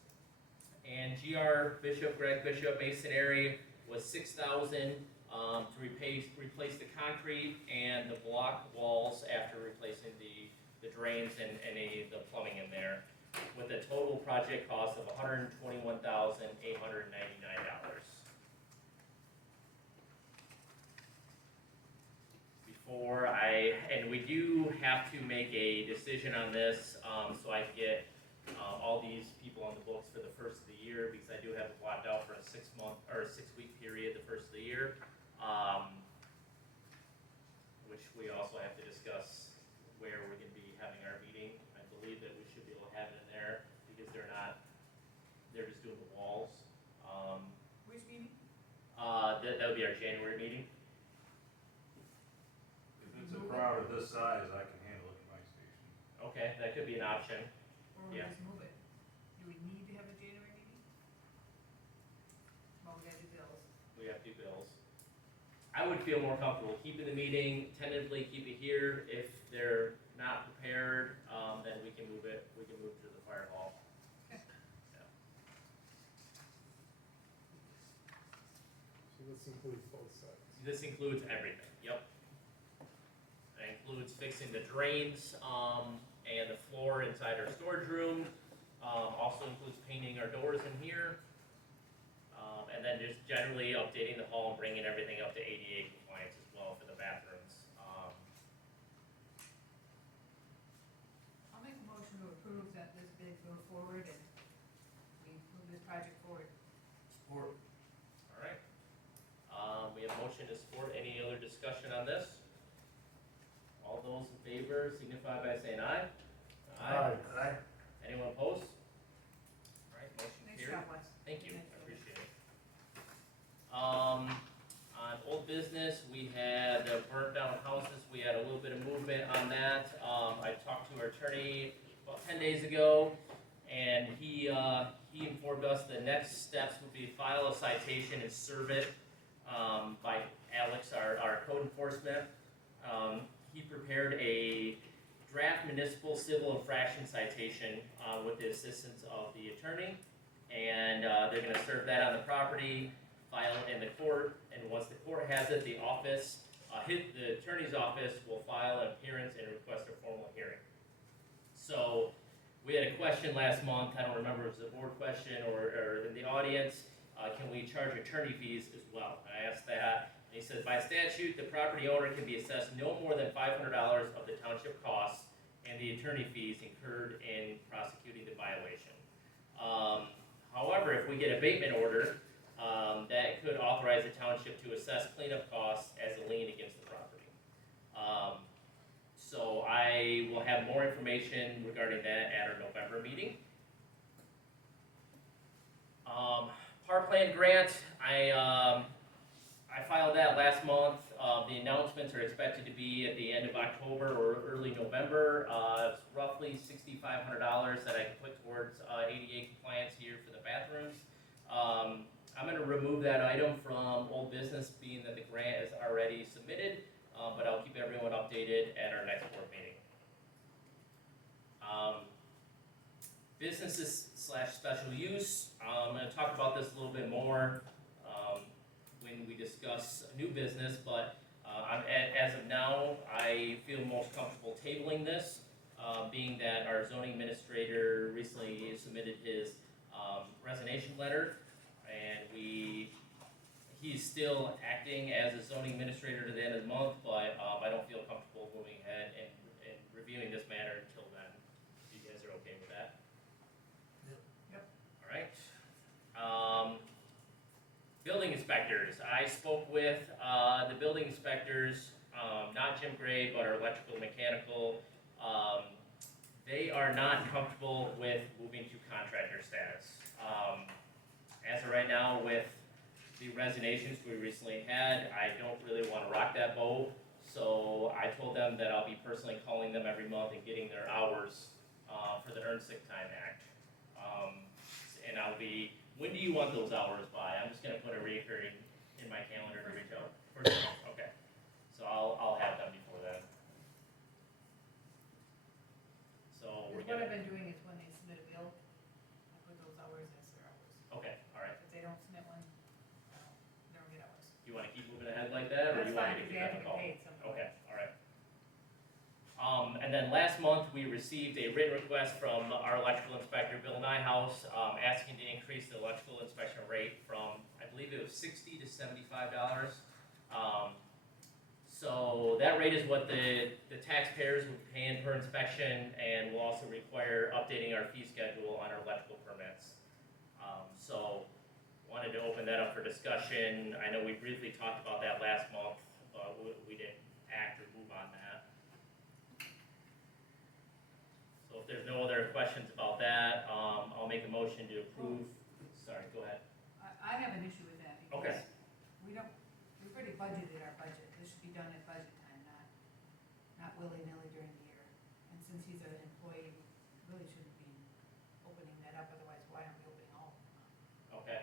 And GR Greg Bishop Masonry was $6,000, to replace the concrete and the block walls after replacing the drains and any of the plumbing in there, with a total project cost of $121,899. And we do have to make a decision on this, so I can get, all these people on the books for the first of the year, because I do have it blocked out for a 6-month, or a 6-week period the first of the year. Which we also have to discuss where we're gonna be having our meeting. I believe that we should be able to have it in there, because they're just doing the walls. Which meeting? That would be our January meeting. If it's a crowd of this size, I can handle it at my station. Okay, that could be an option. Or we Yeah. just move it? Do we need to have a January meeting? Well, we gotta do bills. We have to do bills. I would feel more comfortable keeping the meeting, tentatively keep it here. If they're not prepared, then we can move it to the fire hall. Okay. Yeah. So this includes both sides. This includes everything, yep. That includes fixing the drains, and the floor inside our storage room. Also includes painting our doors in here. And then just generally updating the hall and bringing everything up to ADA compliance as well for the bathrooms. I'll make a motion to approve that this bid go forward and we move this project forward. Support. All right. We have motion to support. Any other discussion on this? All those in favor signify by saying aye. Aye. Anyone opposed? All right, motion Nice carried. job, Wes. Thank you, I appreciate it. On old business, we had burnt down houses. We had a little bit of movement on that. I talked to our attorney about 10 days ago, and he informed us the next steps would be file a citation and serve it, by Alex, our code enforcement. He prepared a draft municipal civil infraction citation, with the assistance of the attorney. And, they're gonna serve that on the property, file it in the court, and once the court has it, the office, the attorney's office will file an appearance and request a formal hearing. So, we had a question last month, I don't remember if it was a board question or in the audience, can we charge attorney fees as well? And I asked that, and he said, by statute, the property owner can be assessed no more than $500 of the township costs and the attorney fees incurred in prosecuting the violation. However, if we get abatement order, that could authorize the township to assess cleanup costs as a lien against the property. So I I will have more information regarding that at our November meeting. Parkland grant, I filed that last month. The announcements are expected to be at the end of October or early November. It's roughly $6,500 that I can put towards ADA compliance here for the bathrooms. I'm gonna remove that item from old business, being that the grant is already submitted, but I'll keep everyone updated at our next board meeting. Businesses / special use, I'm gonna talk about this a little bit more when we discuss new business, but as of now, I feel most comfortable tabling this, being that our zoning administrator recently submitted his resignation letter, and he's still acting as a zoning administrator to the end of the month, but I don't feel comfortable moving ahead and reviewing this matter until then. You guys are okay with that? Yep. All right. Building inspectors. I spoke with the building inspectors, not Jim Gray, but our electrical and mechanical. They are not comfortable with moving to contractor status. As of right now, with the resignations we recently had, I don't really want to rock that boat. So I told them that I'll be personally calling them every month and getting their hours for the Earned Sick Time Act. And I'll be, when do you want those hours by? I'm just gonna put a recurring in my calendar to reach out. First of all, okay. So I'll have them before then. So we're What gonna, I've been doing is when they submit a bill, I put those hours as their hours. okay, all right. If they don't submit one, they don't get hours. You wanna keep moving ahead like that, or That's you want fine, me to because keep they have that to call? get paid somehow. Okay, all right. And then last month, we received a written request from our electrical inspector, Bill Nyhouse, asking to increase the electrical inspection rate from, I believe it was $60 to $75. So that rate is what the taxpayers would pay in per inspection, and will also require updating our fee schedule on our electrical permits. So wanted to open that up for discussion. I know we briefly talked about that last month, but we didn't act or move on that. So if there's no other questions about that, I'll make a motion to approve. Sorry, go ahead. I have an issue with that Okay. because we've already budgeted our budget. This should be done at budget time, not willy-nilly during the year. And since he's an employee, we really shouldn't be opening that up, otherwise why aren't we opening all of them up? Okay.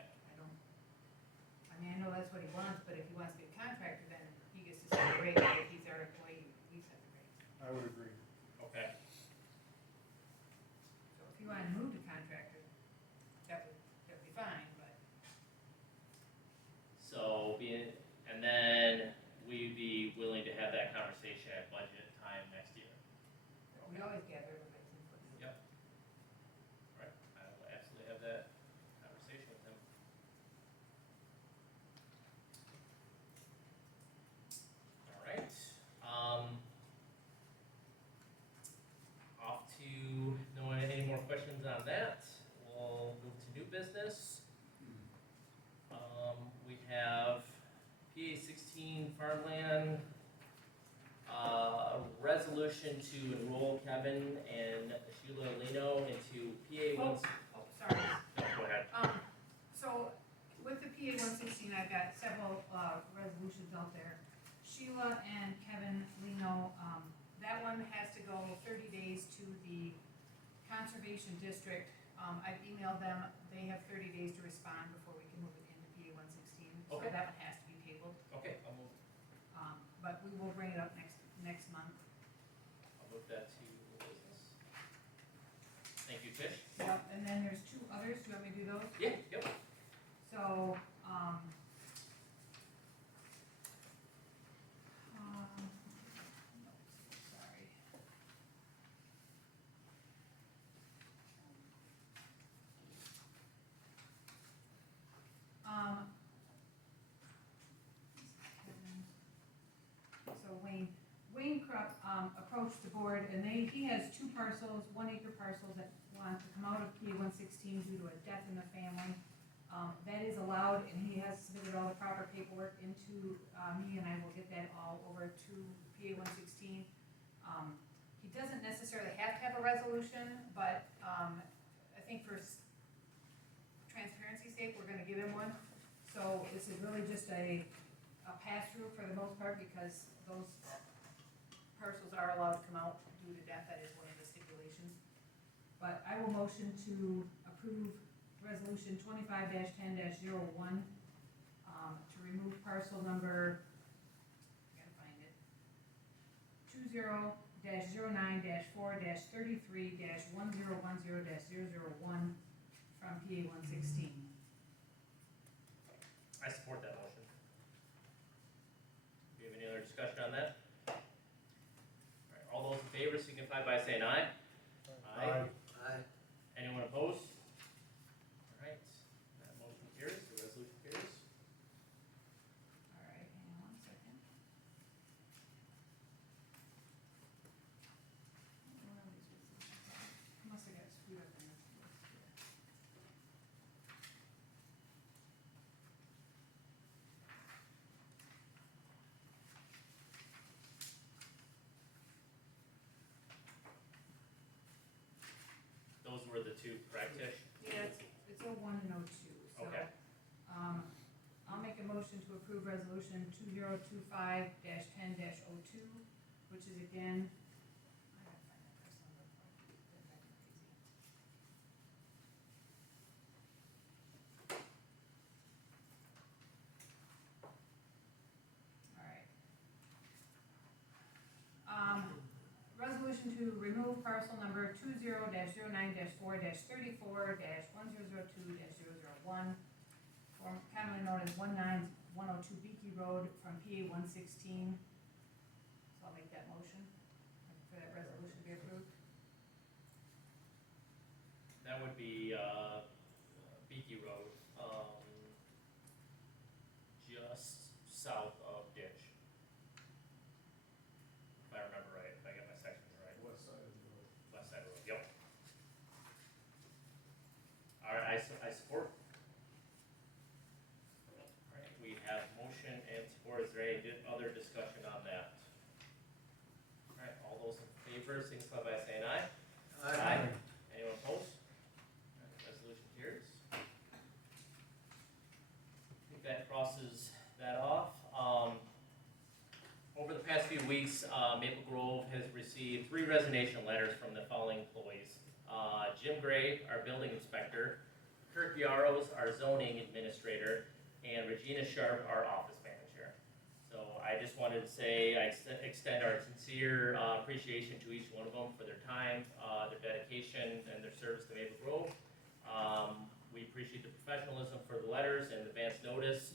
I mean, I know that's what he wants, but if he wants to be a contractor, then he gets to set the rate. If he's our employee, we set the rate. I would agree. Okay. So if you want to move to contractor, that would be fine, but So and then we'd be willing to have that conversation at budget time next year. we always gather everybody's input. Yep. Right, I will absolutely have that conversation with him. All right, off to, no any more questions on that, we'll move to new business. We have PA 16 farmland, resolution to enroll Kevin and Sheila Lino into PA 1. Oh, sorry. No, go ahead. So with the PA 116, I've got several resolutions out there. Sheila and Kevin Lino, that one has to go 30 days to the Conservation District. I've emailed them, they have 30 days to respond before we can move it into PA 116. So Okay. that one has to be tabled, Okay, I'll move but we will bring it up next month. that to the business. Thank you, Tish. Yep, and then there's two others, do you want me to do those? Yeah, yep. So, sorry. So Wayne Krupp, approached the board, and he has two parcels, 1 acre parcels that want to come out of PA 116 due to a death in the family. That is allowed, and he has submitted all the proper paperwork into, me, and I will get that all over to PA 116. He doesn't resolution, but, I think for transparency's sake, we're gonna give him one. So this is really just a pass-through for the most part, because those parcels are allowed to come out due to death, that is one of the stipulations. But I will motion to approve resolution 25-10-01, to remove parcel number, I gotta find it, 20-09-4-33-1010-001 from PA 116. I support that motion. Do you have any other discussion on that? Alright, all those in favor signify by saying aye. Aye. Aye. Anyone opposed? Alright, that motion carries, the resolution carries. All right, hang on one second. Where are these resolutions at? Must have got screwed up in this list here. Those were the two, correct, Tish? Yeah, it's 01 and 02, so. Okay. I'll make a motion to approve resolution 2025-10-02, which is again, I gotta find that first number before I get back to crazy. All right. Resolution to remove parcel number 20-09-4-34-1002-001, commonly known as 19102 Beaky Road from PA 116. So I'll make that motion for that resolution to be approved. That would be, Beaky Road, just south of Ditch. If I remember right, if I get my sections right. West side of the road. West Side Road, yep. Alright, I support. Alright, we have motion and support, is there any other discussion on that? Alright, all those in favor, signify by saying aye. Anyone opposed? Alright, resolution carries. I think that crosses that off. Over the past few weeks, Maple Grove has received 3 resignation letters from the following employees. Jim Gray, our building inspector, Kirk Yaros, our zoning administrator, and Regina Sharp, our office manager. So I just wanted to say, I extend our sincere appreciation to each one of them for their time, their dedication, and their service to Maple Grove. We appreciate the professionalism for the letters and advance notice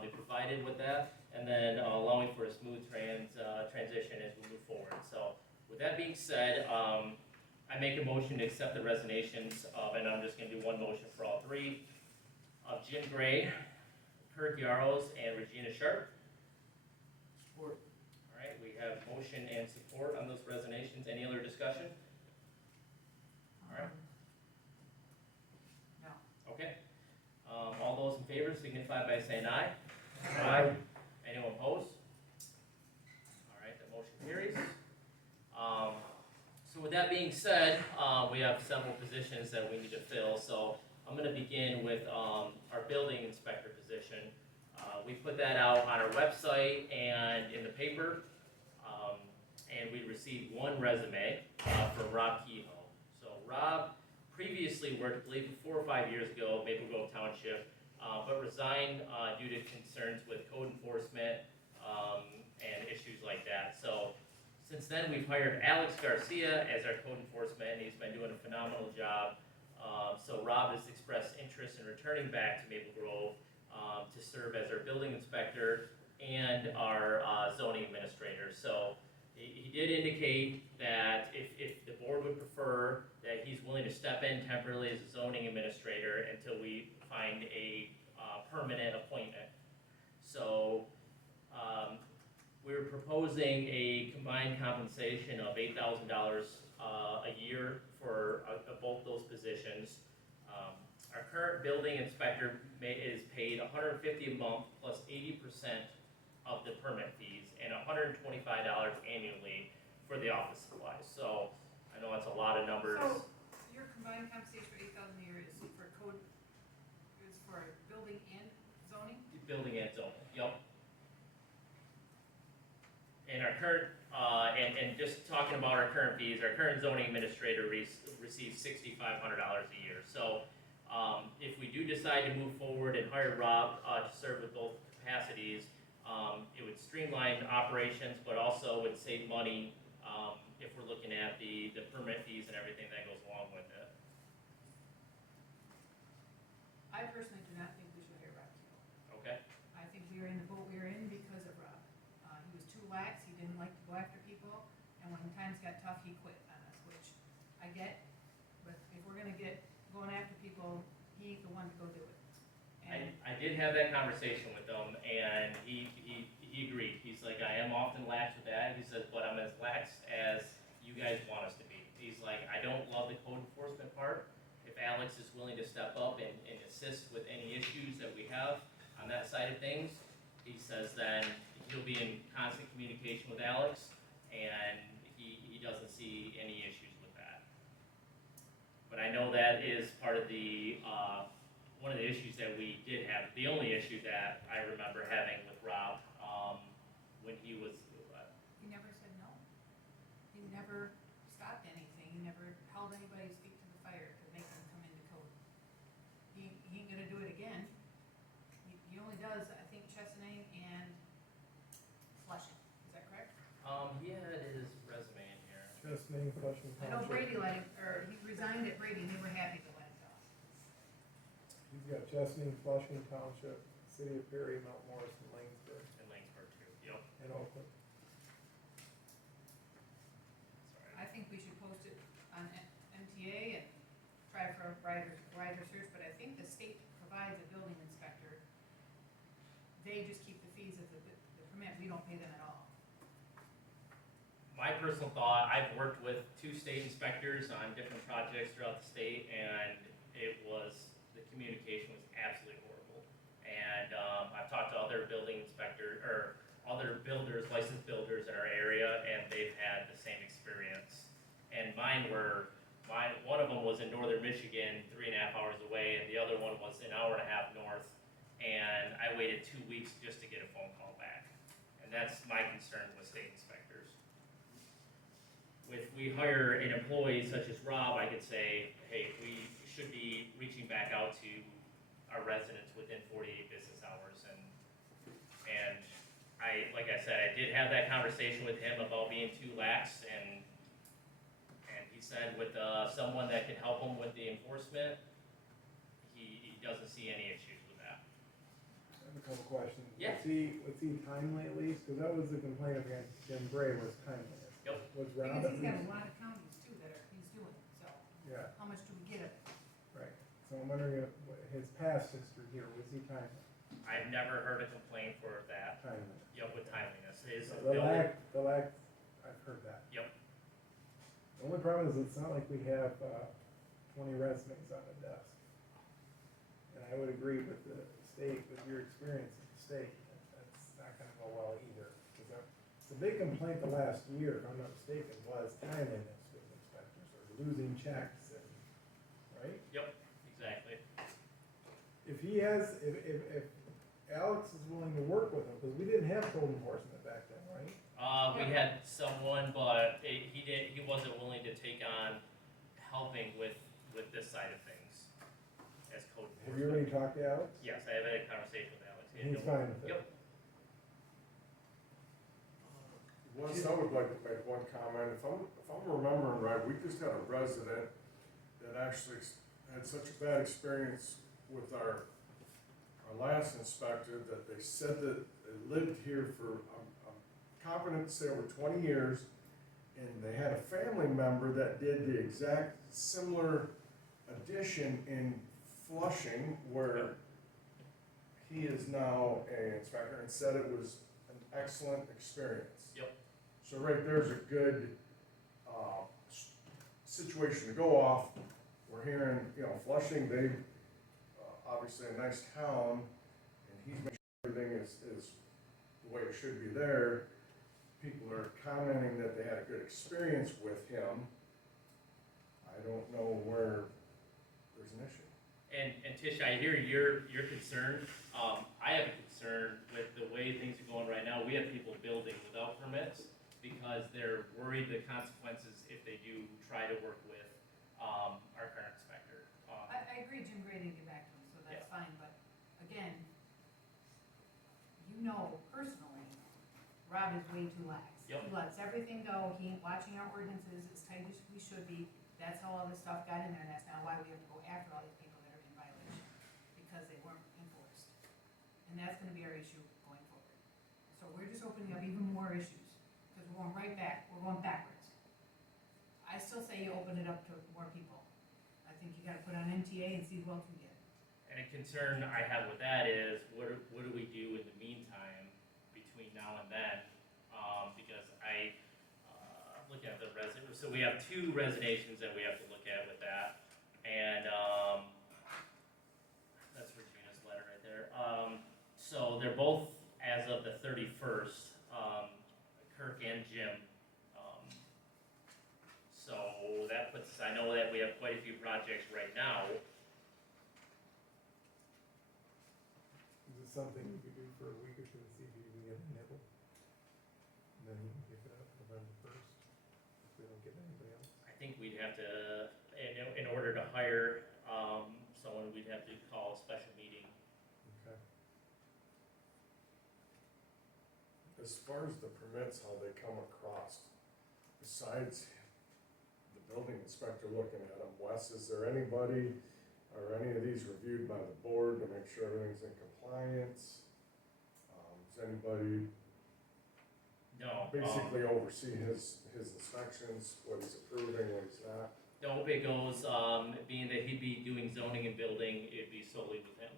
they provided with that, and then allowing for a smooth transition as we move forward. So with that being said, I make a motion to accept the resignations of, and I'm just gonna do one motion for all 3, of Jim Gray, Kirk Yaros, and Regina Sharp. Support. Alright, we have motion and support on those resignations. Any other discussion? All right. No. Okay. All those in favor signify by saying aye. Anyone opposed? Alright, that motion carries. So with that being said, we have several positions that we need to fill, so I'm gonna begin with our building inspector position. We put that out on our website and in the paper, and we received 1 resume from Rob Kehoe. So Rob previously worked, I believe, 4 or 5 years ago, Maple Grove Township, but resigned due to concerns with code enforcement and issues like that. So since then, we've hired Alex Garcia as our code enforcement, and he's been doing a phenomenal job. So Rob has expressed interest in returning back to Maple Grove to serve as our building inspector and our zoning administrator. So he did indicate that if the board would prefer, that he's willing to step in temporarily as a zoning administrator until we find a permanent appointment. So we're proposing a combined compensation of $8,000 a year for both those positions. Our current building inspector is paid $150 a month plus 80% of the permit fees and $125 annually for the office supplies. So I know it's a lot of current, and just talking about our current fees, our current zoning administrator receives $6,500 a year. So, if we do decide to move forward and hire Rob, to serve with both capacities, it would streamline operations, but also would save money, if we're looking at the permit fees and everything that goes along with it. I personally do not think we should hire Rob Keel. Okay? I think we are in the boat we are in because of Rob. He was too lax, he didn't like to go after people, and when times got tough, he quit on us, which I get, but if we're gonna get going after people, he ain't the one to go do it. And I did have that conversation with him, and he agreed. He's like, I am often lax with that. He says, but I'm as lax as you guys want us to be. He's like, I don't love the code enforcement part. If Alex is willing to step up and assist with any issues that we have on that side of things, he says then he'll be in constant communication with Alex, and he doesn't see any issues with that. But I know that is part of the, one of the issues that we did have, the only issue that I remember having with Rob, when he was, he never said no. He never stopped anything, he never held anybody's feet to the fire to make them come into code. He ain't gonna do it again. He only does, I think, Chesaning and Flushing, is that correct? he had his resume in here. Chesaning, Flushing I know Township. Brady let him, or he resigned at Brady, and they were happy to let him go. He's got Chesaning, Flushing Township, City of Perry, Mount Morris, and Lanesburg, In Langsburg too, yep. and Oakland. Sorry. I think we should post it on MTA and try for a wider search, but I think the state provides a building inspector. They just keep the fees of the permit, we don't pay them at all. My personal thought, I've worked with 2 state inspectors on different projects throughout the state, and the communication was absolutely horrible. And, I've talked to other building inspectors, or other builders, licensed builders in our area, and they've had the same experience. And one of them was in northern Michigan, 3.5 hours away, and the other one was an hour and a half north. And I waited 2 weeks just to get a phone call back. And that's my concern with state inspectors. If we hire an employee such as Rob, I could say, hey, we should be reaching back out to our residents within 48 business hours. And like I said, I did have that conversation with him about being too lax, and he said with someone that can help him with the enforcement, he doesn't see any issues with that. I have a couple questions. Yeah. Was he timely at least? Because that was the complaint against Jim Bray, was timeliness. Yep. Was Rob Because at he's got a least? lot of counties too that he's doing, so Yeah, how much do we get of it? right. So I'm wondering if his past history here, was he timely? I've never heard a complaint for that. Timeliness. Yep, with timeliness. His The lack, I've heard that. Yep. The only problem is it's not like we have, 20 resumes on the desk. And I would agree with the state, with your experience at the state, that's not gonna go well either. Because the big complaint the last year, if I'm not mistaken, was timeliness with inspectors, or losing checks and, right? Yep, exactly. If he has, if Alex is willing to work with him, because we didn't have code enforcement back then, right? We had someone, but he wasn't willing to take on helping with this side of things as code Have you already enforcement. talked to Alex? Yes, I have had a conversation with Alex. He had He's no- fine with it? Yep. Wes, I would like to make one comment. If I'm remembering right, we just had a resident that actually had such a bad experience with our last inspector that they said that they lived here for, I'm confident to say over 20 years, and they had a family member that did the exact similar addition in Flushing, where he is now an inspector, and said it was an excellent experience. Yep. So right there's a good, situation to go off. We're hearing, Flushing, they, obviously a nice town, and he's making sure everything is the way it should be there. People are commenting that they had a good experience with him. I don't know where there's an issue. And Tish, I hear your concern. I have a concern with the way things are going right now. We have people building without permits, because they're worried the consequences if they do try to work with, our current inspector. I agree Jim Gray didn't get back to him, so that's fine, but again, you know personally, Rob is way too lax. Yep. He lets everything go, he ain't watching our ordinances as tight as we should be, that's how all this stuff got in there, and that's now why we have to go after all these people that are in violation, because they weren't enforced. And that's gonna be our issue going forward. So we're just opening up even more issues, because we're going right back, we're going backwards. I still say you open it up to more people. I think you gotta put on MTA and see who else we get. And a concern I have with that is, what do we do in the meantime between now and then? Because looking at the so we have 2 resignations that we have to look at with that. And, that's Regina's letter right there. So they're both as of the 31st, Kirk and Jim. So that puts, I know that we have quite a few projects right now. Is this something you could do for a week or two and see if you can get a nibble? And then you can pick it up November 1st, if we don't get anybody else? I think we'd have to, in order to hire, someone, we'd have to call a special meeting. Okay. As far as the permits, how they come across, besides the building inspector looking at them, Wes, is there anybody, are any of these reviewed by the board to make sure everything's in compliance? Does anybody No. basically oversee his inspections, what he's approving, what he's not? No, it goes, being that he'd be doing zoning and building, it'd be solely with him.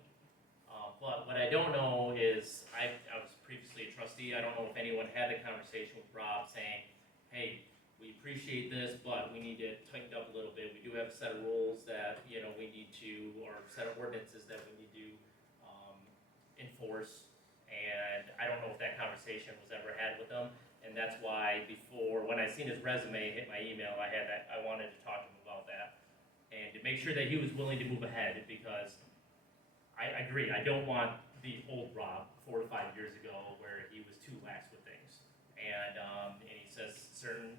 But what I don't know is, I was previously a trustee, I don't know if anyone had a conversation with Rob saying, hey, we appreciate this, but we need to tighten up a little bit. We do have a set of rules that, we need to, or set of ordinances that we need to, enforce. And I don't know if that conversation was ever had with them. And that's why before, when I seen his resume hit my email, I wanted to talk to him about that. And to make sure that he was willing to move ahead, because I agree, I don't want the old Rob 4 to 5 years ago where he was too lax with things. And he says certain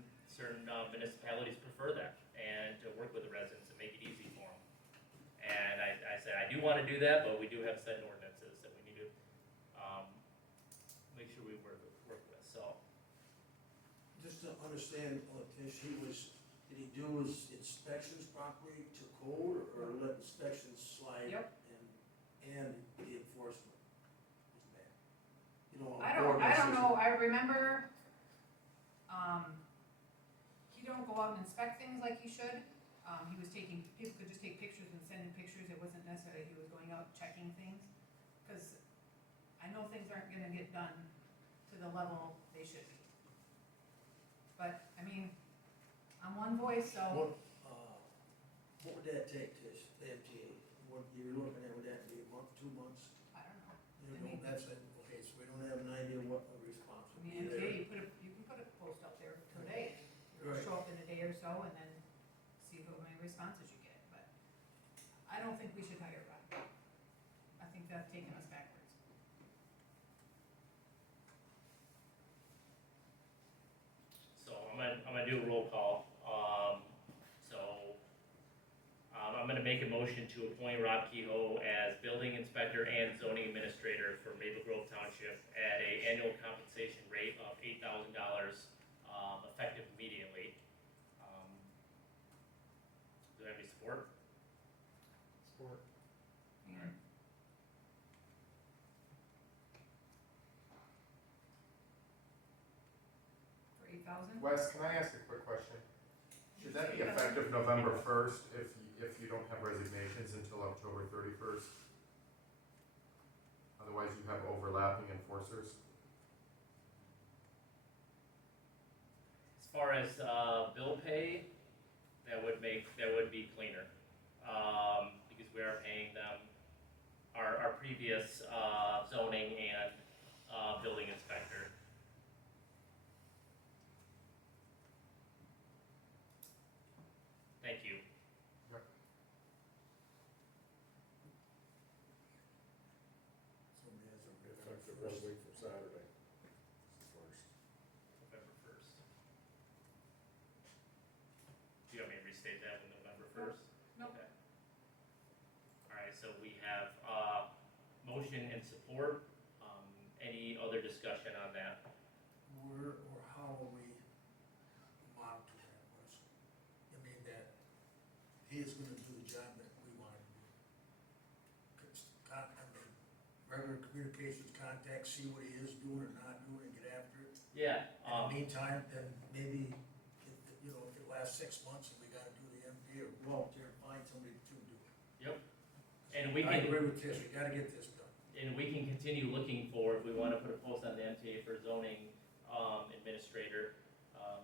municipalities prefer that, and to work with the residents and make it easy for them. And I said, I do want to do that, but we do have set ordinances that we need to make sure we work with, so. Just to understand, Tish, did he do his inspections properly to code, or let inspections slide? Yep. And the enforcement was bad? I don't know, I remember, he don't go out and inspect things like he should. He was people could just take pictures and send him pictures, it wasn't necessarily he was going out checking things. Cause I know things aren't gonna get done to the level they should be. But, I mean, I'm one voice, so. What would that take, Tish, the MTA? What you're looking at, would that be a month, 2 months? I don't know. You know, that's it, okay, so we don't have an idea what a response I would mean, be there. MTA, you can put a post up there today, Right. show up in a day or so, and then see how many responses you get, but I don't think we should hire Rob. I think that's taking us backwards. So I'm gonna do a roll call. I'm gonna make a motion to appoint Rob Kehoe as building inspector and zoning administrator for Maple Grove Township at a annual compensation rate of $8,000, effective immediately. Do I have any support? Sport. And for 8,000? Wes, can I ask a quick question? Should that be effective November 1st if you don't have resignations until October 31st? Otherwise you have overlapping enforcers. As far as bill pay, that would be cleaner, because we are paying them our previous zoning and building inspector. Thank you. Somebody has a Effective that week from Saturday, first. November 1st. restate that with November first? Nope. Okay. Alright, so we have, motion and support, any other discussion on that? Where, or how will we monitor that, Wes? I mean, that he is gonna do the job that we want him to do. I mean, regular communications, contact, see what he is doing or not doing, and get after it. Yeah, In the meantime, then maybe, if it lasts 6 months and we gotta do the MP or go out there and find somebody to do it. and we I can, agree with Tish, we gotta get this done. and we can continue looking for, if we wanna put a post on the MTA for zoning, administrator,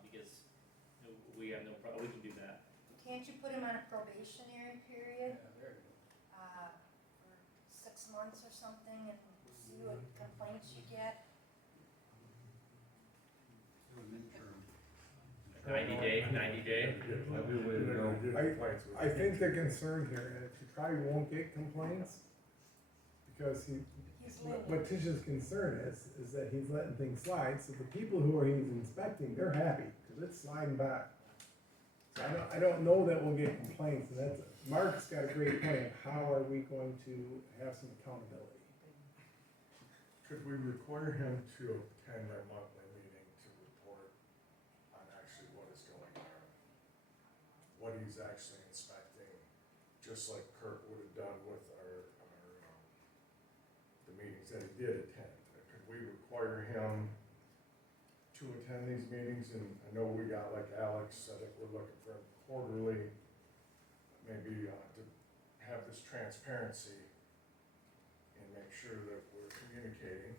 because we have no we can do that. Can't you put him on a probationary period, there you go. for 6 months or something and see what complaints you get? 90 day. I think the concern here is you probably won't get complaints, because He's lenient. what Tish's concern is that he's letting things slide, so the people who he's inspecting, they're happy, cause it's sliding back. So I don't know that we'll get complaints, and that's, Mark's got a great point, how are we going to have some accountability? Could we require him to attend our monthly meeting to report on actually what is going on? What he's actually inspecting, just like Kurt would have done with the meetings that he did attend? Could we require him to attend these meetings? And I know we got, like Alex said, that we're looking for him quarterly, maybe to have this transparency and make sure that we're communicating.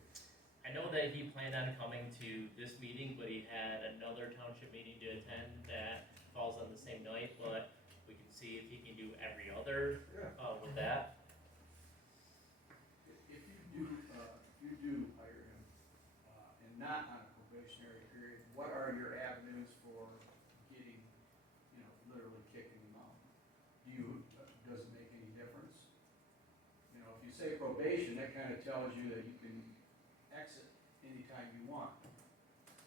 I know that he planned on coming to this meeting, but he had another township meeting to attend that falls on the same night, but we can see if he can do every other, with that. If you do hire him, and not on a probationary period, what are your avenues for getting, literally kicking him out? Does it make any difference? If you say probation, that kind of tells you that you can exit anytime you want.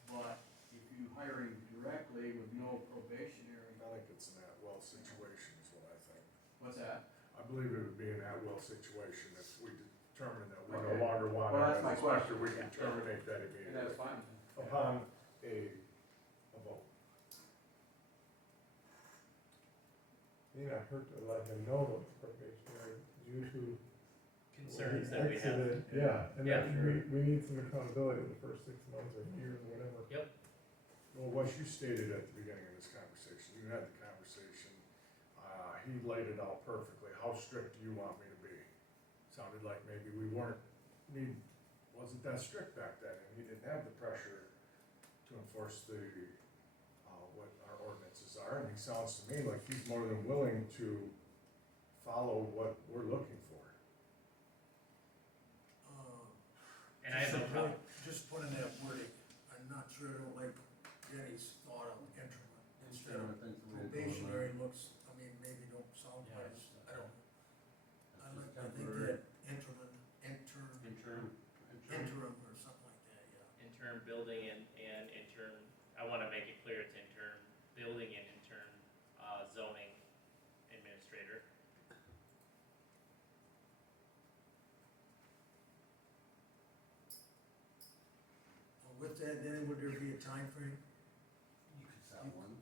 But if you hire him directly with no probationary, I think it's an at-will situation is what I think. what's that? I believe it would be an at-will situation if we determine that we no Okay. longer want Well, him that's as my a inspector, question. we can terminate that And immediately. that's fine. Upon a vote. May not hurt to let him know that it's probationary, due to Concerns that we have. exited, yeah, and Yeah, then we need some accountability the first 6 months or year or whatever. Well, what you stated at the beginning of this conversation, you had the conversation, he laid it out perfectly. How strict do you want me to be? Sounded like maybe we wasn't that strict back then, and he didn't have the pressure to enforce what our ordinances are, and he sounds to me like he's more than willing to follow what we're looking for. And I have no problem. Just put in that wording, I'm not sure I don't like Jenny's thought of interim, instead of probationary looks, maybe don't sound quite as, I don't. I think that interim or something like that, yeah. Intern building and intern, I wanna make it clear it's intern building and intern, zoning administrator. With that, then, would there be a time frame? You could set one,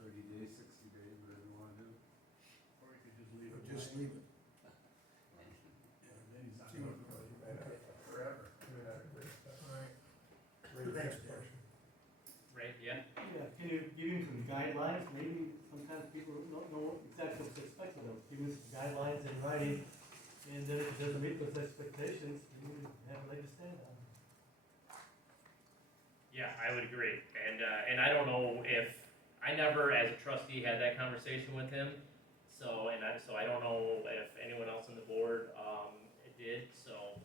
30 days, 60 days, whatever you wanna do. Or you could just leave Or it. just leave it? Then he's not See what- going okay. forever. All right. Thanks, Dan. Right, yeah? Yeah, can you give him some guidelines, maybe sometimes people don't know exactly what to expect of them, give him some guidelines in writing, and then if it doesn't meet those expectations, you have a leg to stand on. Yeah, I would agree, and I don't know if, I never, as a trustee, had that conversation with him, so I don't know if anyone else on the board, did, so,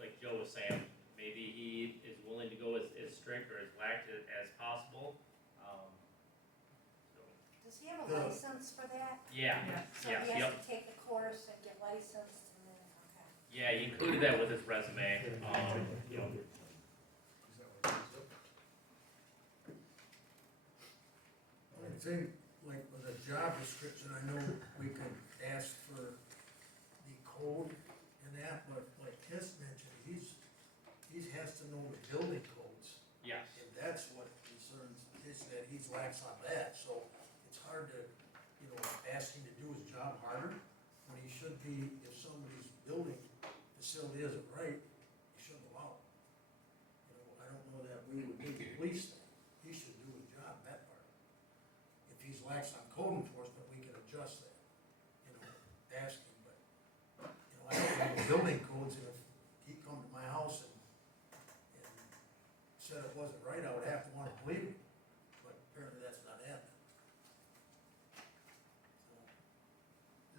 like Joe was saying, maybe he is willing to go as strict or as lax as possible, so. Does he have a license for that? Yeah, So yes, he has yep, to take the course and get licensed and then, okay. yeah, he included that with his resume, you know. I think like with a job description, I know we could ask for the code and that, but like Tess mentioned, he has to know the building codes. Yes. And that's what concerns is that he's lax on that, so it's hard to, you know, ask him to do his job harder, when he should be, if somebody's building facility isn't right, you shouldn't allow it. You know, I don't know that we would need to police that, he should do his job, that part. If he's lax on code enforcement, we can adjust that, you know, ask him, but, you know, I don't know the building codes, and if he come to my house and said it wasn't right, I would have to wanna believe him, but apparently that's not happening. So,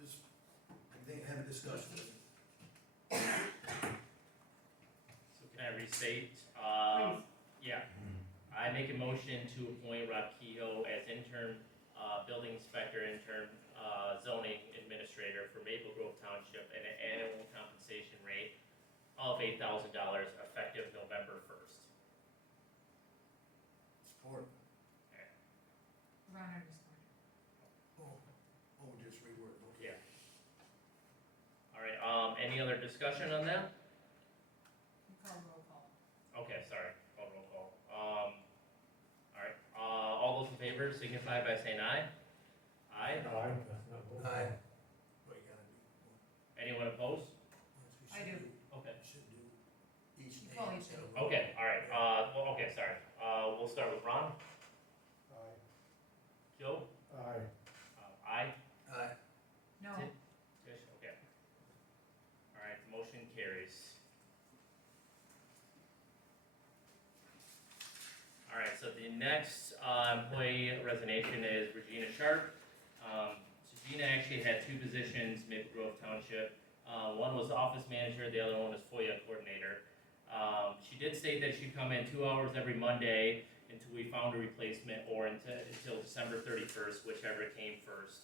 just, I think, have a discussion with him. So can I restate? Please. Yeah. I make a motion to appoint Rob Kehoe as intern, building inspector, intern, zoning administrator for Maple Grove Township at an annual compensation rate of $8,000 effective November 1st. Support. Ron already supported. Just reword, okay. Yeah. All right, any other discussion on that? You call roll call. Okay, sorry, call roll call. All right, all those in favor signify by saying aye. Aye. Aye. What you gotta do? Anyone opposed? I do. Okay. Should do each You name. call each instead of- Okay, all right, well, okay, sorry. We'll start with Ron. Aye. Joe? Aye. Aye. Aye. No, Tish, okay. All right, the motion carries. All right, so the next employee resignation is Regina Sharp. So Gina actually had two positions, Maple Grove Township. One was office manager, the other one was FOIA coordinator. She did state that she'd come in 2 hours every Monday until we found a replacement, or until December 31st, whichever came first.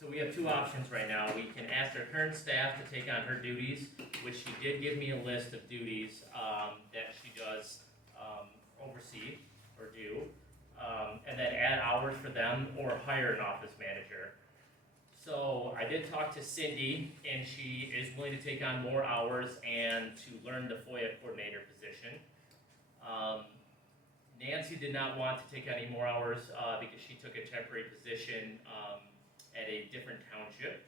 So we have two options right now. We can ask our current staff to take on her duties, which she did give me a list of duties that she does oversee or do, and then add hours for them or hire an office manager. So I did talk to Cindy, and she is willing to take on more hours and to learn the FOIA coordinator position. Nancy did not want to take on any more hours because she took a temporary position at a different township.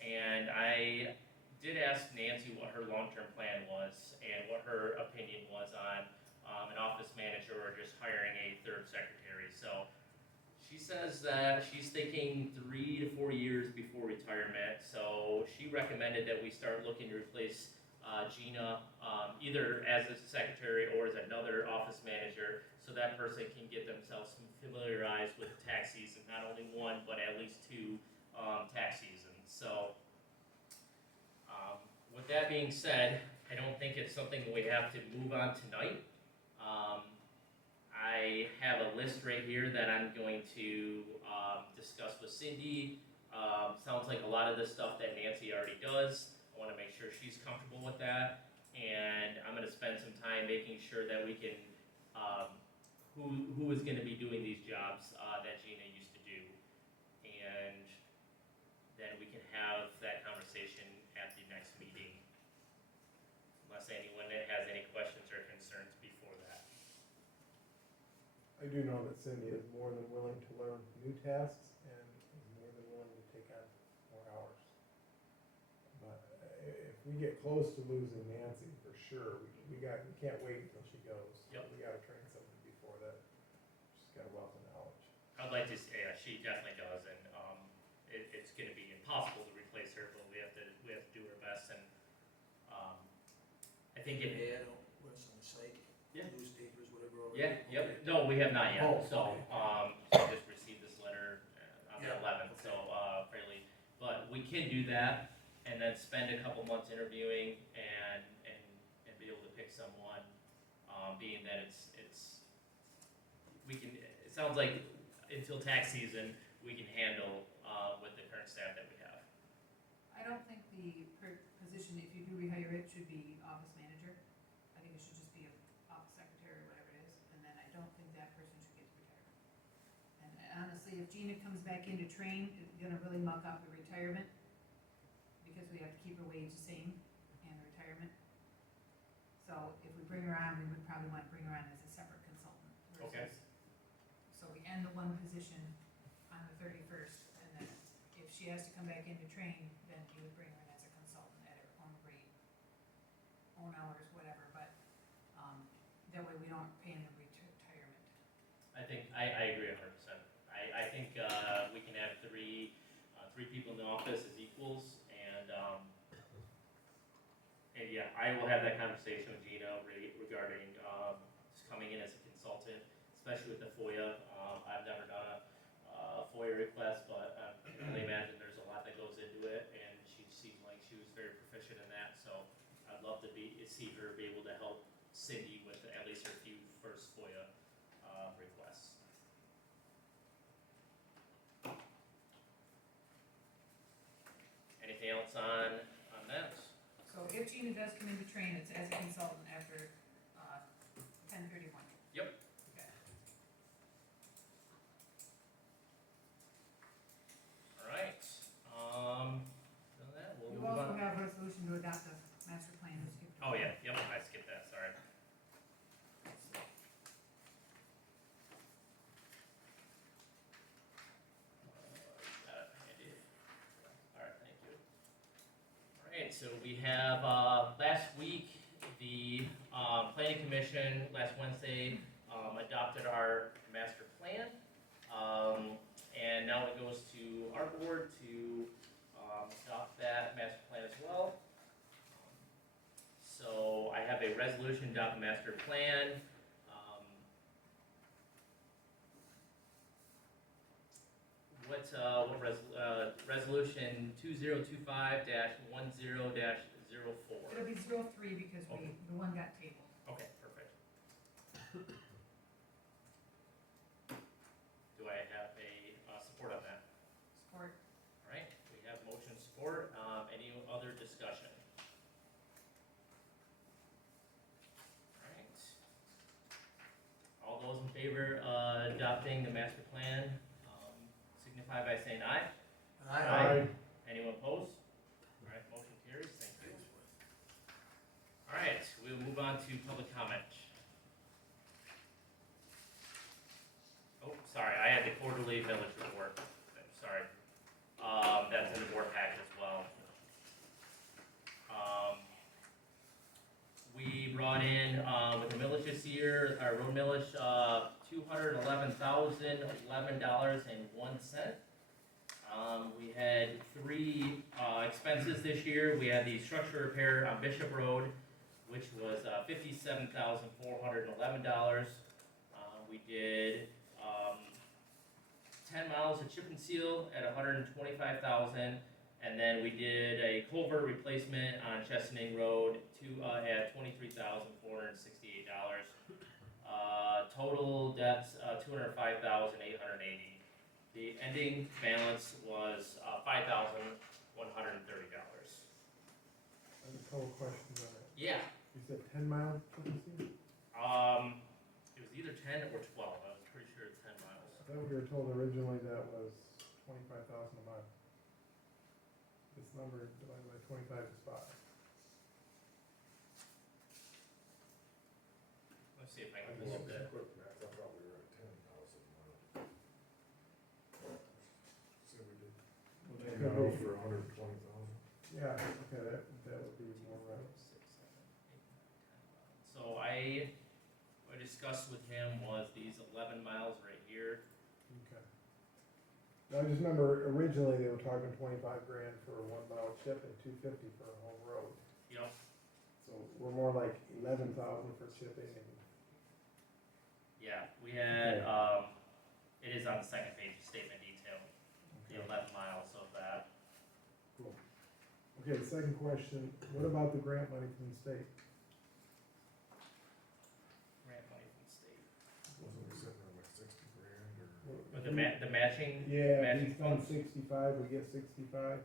And I did ask Nancy what her long-term plan was and what her opinion was on an office manager or just hiring a third secretary. So she says that she's thinking 3 to 4 years before retirement. So she recommended that we start looking to replace Gina either as a secretary or as another office manager, so that person can get themselves familiarized with tax season, not only one, but at least two tax seasons. So with that being said, I don't think it's something we have to move on tonight. I have a list right here that I'm going to discuss with Cindy. Sounds like a lot of the stuff that Nancy already does. I want to make sure she's comfortable with that, and I'm going to spend some time making sure that we can who is going to be doing these jobs that Gina used to do, and then we can have that conversation at the next meeting. Unless anyone has any questions or concerns before that. I do know that Cindy is more than willing to learn new tasks and is more than willing to take on more hours. But if we get close to losing Nancy, for sure, we can't wait until she goes. Yep. We gotta train somebody before that. She's got a wealth of knowledge. I'd like to say, yeah, she definitely does, and it's going to be impossible to replace her, but we have to do our best, and I think it. Yeah, what's on the site? Yeah. Newspapers, whatever. Yeah, Okay. yep. No, we have not yet. Oh, So, okay. so I just received this letter on the Yeah, 11th, so fairly. But we can do that, and then spend a couple months interviewing and be able to pick someone. Being that we can. It sounds like until tax season we can handle with the current staff that we have. I don't think the position, if you do rehire it, should be office manager. I think it should just be a office secretary or whatever it is, and then I don't think that person should get to retire. And honestly, obviously, if Gina comes back in to train, it's gonna really muck up the retirement, because we have to keep her wage the same and retirement. So if we bring her on, we would probably wanna bring her on as a separate consultant Okay. versus. So we end the one position on the 31st, and then if she has to come back in to train, then you would bring her in as a consultant at her own rate, own hours, whatever, but, that way we don't pay in the retirement. I think, I agree 100%. I think, we can have three people in the office as equals, and yeah, I will have that conversation with Gina regarding, just coming in as a consultant, especially with the FOIA. I've never done a FOIA request, but I can only imagine there's a lot that goes into it, and she seemed like she was very proficient in that, so I'd love to see her be able to help Cindy with at least her few first FOIA requests. Anything else on that? So if Gina does come in to train, it's as a consultant after, 10/31. Yep. Okay. All right. Done that. We'll You move also on. have a resolution to adopt the master plan. We skipped Oh over yeah. that. Yep. I skipped that. Sorry. Got it handy. All right. Thank you. All right. So we have last week the planning commission last Wednesday adopted our master plan. And now it goes to our board to adopt that master plan as well. So I have a resolution to adopt the master plan. Resolution 2025-10-04. It'll be 03 because Okay. the one got tabled. Okay, perfect. Do I have a support on that? Support. All right, we have motion support. Any other discussion? All right. All those in favor adopting the master plan, signify by saying aye. Aye. Anyone opposed? All right, motion carries. Thank you. All right, we'll move on to public comment. Oh, sorry, I had the quarterly village report. I'm sorry. That's in the board packet as well. We brought in, with the millage this year, our road millage, $211,011.01. We had three expenses this year. We had the structure repair on Bishop Road, which was $57,411. We did 10 miles of chip and seal at $125,000, and then we did a culvert replacement on Chesaning Road at $23,468. Total debts $205,880. The ending balance was $5,130. I have a couple questions on that. Yeah. You said 10 miles, frequency? It was either 10 or 12. I was pretty sure it's 10 miles. I thought we were told originally that was 25,000 a month. This number divided by 25 is 5. Let's see if I I can just pull up that. quick math, I thought we were at 10,000 miles. So we did Well, 10 that could miles be- for 120,000. Yeah, okay, that would be more right. 6, 7, 8, 9, 10, 11. So I discussed with him was these 11 miles right here. Okay. Now, I just remember originally they were talking 25 grand for a 1 mile chip and 250 for a whole road. You know, So we're more like 11,000 for chipping and, yeah, we had, it is on the second page, statement detail, the okay, 11 miles of that. cool. Okay, second question, what about the grant money from the state? Grant money from the state. Wasn't we sitting there like 60 grand or? With the matching, Yeah, matching we spent funds. 65, we get 65.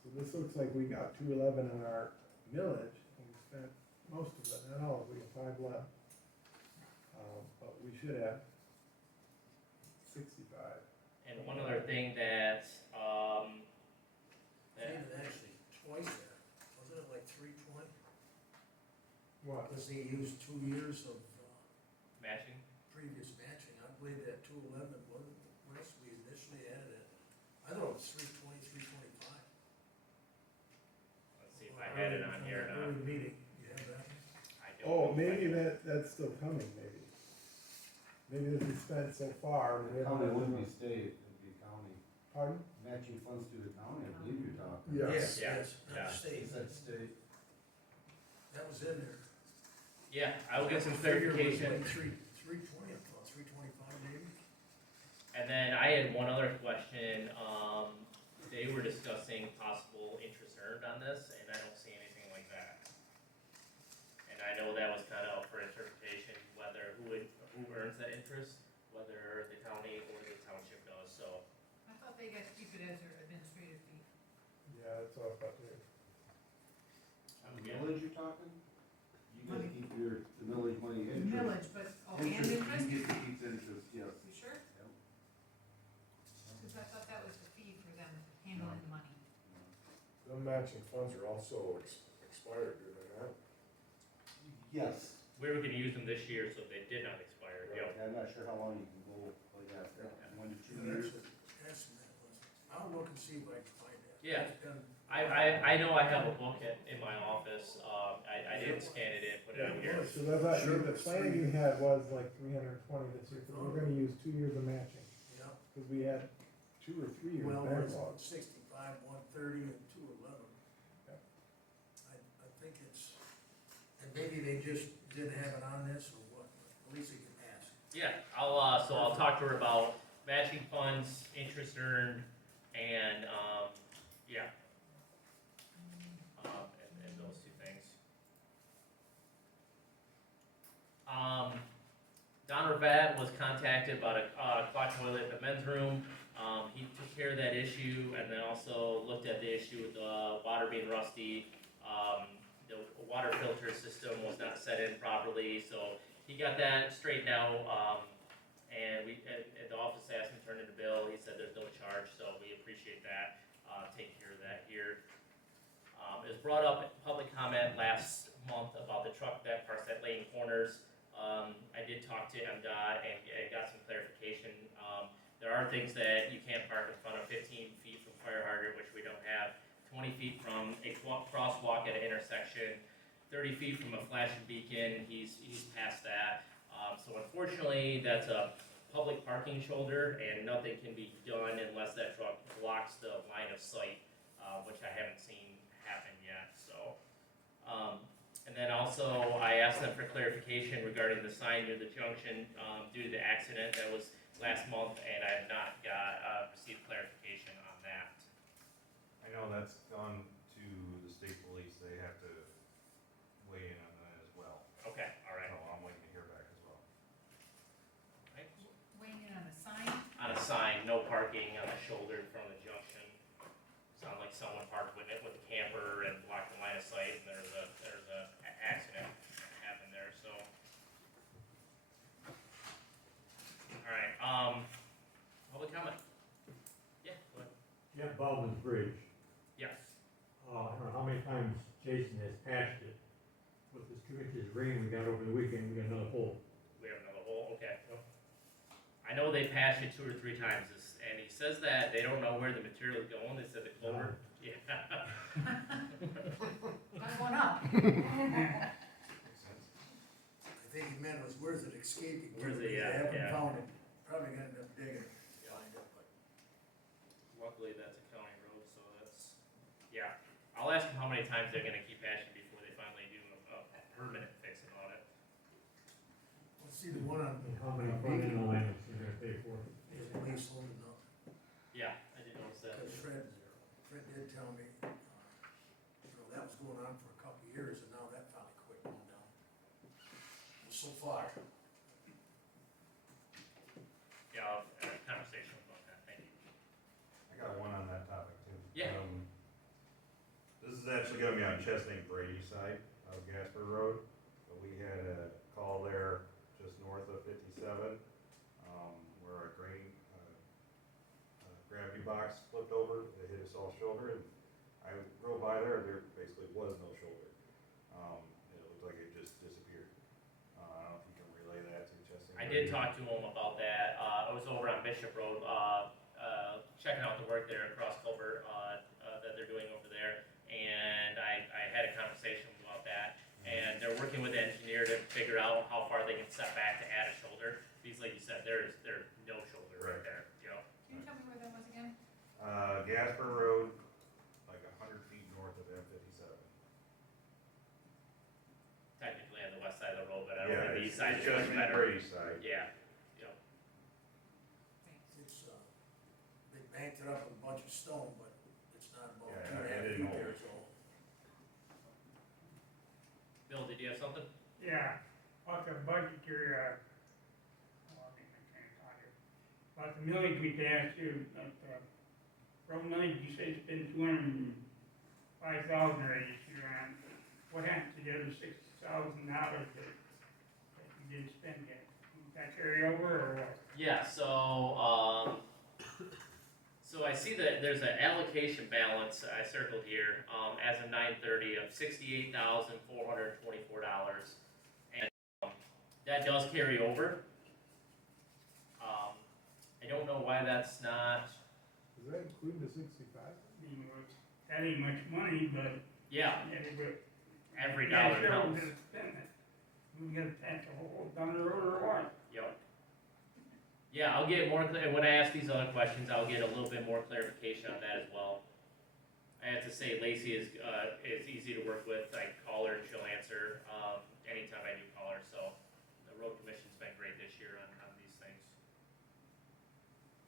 So this looks like we got 211 in our millage, and we spent most of it, not all, we have 5 left. But we should have 65. And one other thing that, Even actually twice that, wasn't it like 320? What? Because they used 2 years of matching, previous matching. I believe that 211 wasn't, when we initially added it. I thought it was 320, 325. let's see if I had it on here or not. Early meeting, you have that? I don't Oh, know if I maybe do. that's still coming, maybe. Maybe this is spent so far. we The haven't county done wouldn't be the- state, it'd be county. Pardon? Matching funds to the county, I believe you're talking. Yes. Yeah, Yes, yeah. not state. Is that state? That was in there. Yeah, I will get some Figure was clarification. like 320, I thought, 325 maybe? And then I had one other question, they were discussing possible interest earned on this, and I don't see anything like that. And I know that was kinda up for interpretation, whether, who earns that interest, whether the county or the township does, so. I thought they got to keep it as their administrative fee. Yeah, that's what I thought too. The millage you're talking? You get to keep the millage money interest. Millage, but, oh, and You interest? get to keep the interest, yes. You sure? Yep. Cause I thought that was the fee for them handling the money. The matching funds are also expired, do they not? Yes. We were gonna use them this year, so they did not expire, yep. I'm not sure how long you can go like that, 1 to 2 Yeah, years. that's what that was. I'll look and see if I can find that. Yeah. It's been- I know I have a book in my office, I didn't scan it in, put it on here. So I thought Sure. the plan you had was like 320 this year, because we're gonna use 2 years of matching, Yeah, because we had 2 or 3 years well, backlog. it's 65, 130, and 211. Yep. I think it's, and maybe they just didn't have it on this or what, but at least they can ask. Yeah, so I'll talk to her about matching funds, interest earned, and, yeah. And those two things. Don Ravat was contacted about a clock toilet in the men's room. He took care of that issue and then also looked at the issue with the water being rusty. The water filter system was not set in properly, so he got that straightened out. And the office asked him to turn in the bill. He said there's no charge, so we appreciate that. Taking care of that here. It was brought up in public comment last month about the truck that parks at Lane Corners. I did talk to MDOT and got some clarification. There are things that you can't park in front of 15 feet from fire hydrant, which we don't have, 20 feet from a crosswalk at an intersection, 30 feet from a flashing beacon, he's past that. So unfortunately, that's a public parking shoulder and nothing can be done unless that truck blocks the line of sight, which I haven't seen happen yet, so. And then also, I asked them for clarification regarding the sign near the junction, due to the accident that was last month, and I have not received clarification on that. I know that's gone to the state police, they have to weigh in on that as well. Okay, all right. So I'm waiting to hear back as well. Weighing in on a sign, On a sign, no parking on the shoulder in front of the junction. Sounded like someone parked with a camper and blocked the line of sight, and there's a accident happened there, so. Alright, public comment? Yeah, go ahead. Jeff Baldwin's Bridge, Yes. I don't know how many times Jason has patched it. With this 2 inches of rain we got over the weekend, we got another hole. We have another hole, okay. Yep. I know they patched it 2 or 3 times, and he says that they don't know where the material is going, they said the culvert, yeah. got one up. Makes sense. I think he meant was, where's it escaping? Where's it, They yeah, haven't yeah. found it. Probably gonna end up digging it, find it, but. Luckily, that's a county road, so that's, yeah. I'll ask them how many times they're gonna keep patching before they finally do a permanent fix about it. Let's see the one on, And how many front end lines they're gonna pay for. is at least holding up. Yeah, I did notice that. Because Fred did tell me, that was going on for a couple of years, and now that finally quit going down. So far. Yeah, I'll have a conversation about that, thank you. I got one on that topic too. Yeah. This is actually gonna be on Chestnut Brady side of Gasper Road, but we had a call there just north of 57, where a grain box flipped over, it hit a soft shoulder, and I drove by there basically was no shoulder. It looked like it just disappeared. I don't know if you can relay that to Chester. I did talk to him about that. I was over on Bishop Road, checking out the work there across Culver, that they're doing over there. And I had a conversation about that. And they're working with the engineer to figure out how far they can set back to add a shoulder. Because like you said, there's no shoulder right there, you know? Can you tell me where that was again? Gasper Road, like 100 feet north of M57. Technically on the west side of the road, but I don't Yeah, think the it's east side is just much better. Brady side. Yeah, yep. It's, they banked it up with a bunch of stone, but it's not about Yeah, 2.5 it feet didn't there, hold. so. Bill, did you have something? Yeah, about the budget here, well, I can't talk it. About the millage we passed here, road millage, you said it's been 205,000 already this year on. What happened to the other $60,000 that you didn't spend yet? Did that carry over or what? Yeah, so I see that there's an allocation balance I circled here, as of 9/30 of $68,424. And, that does carry over. I don't know why that's not, Does that include the 65? I mean, that ain't much money, but. yeah, every Yeah, dollar sure, we're counts. gonna spend it. We gotta patch the whole down the road or what? Yep. Yeah, I'll get more, when I ask these other questions, I'll get a little bit more clarification on that as well. I have to say Lacey is easy to work with. I call her and she'll answer, anytime I do call her, so the road commission's been great this year on these things.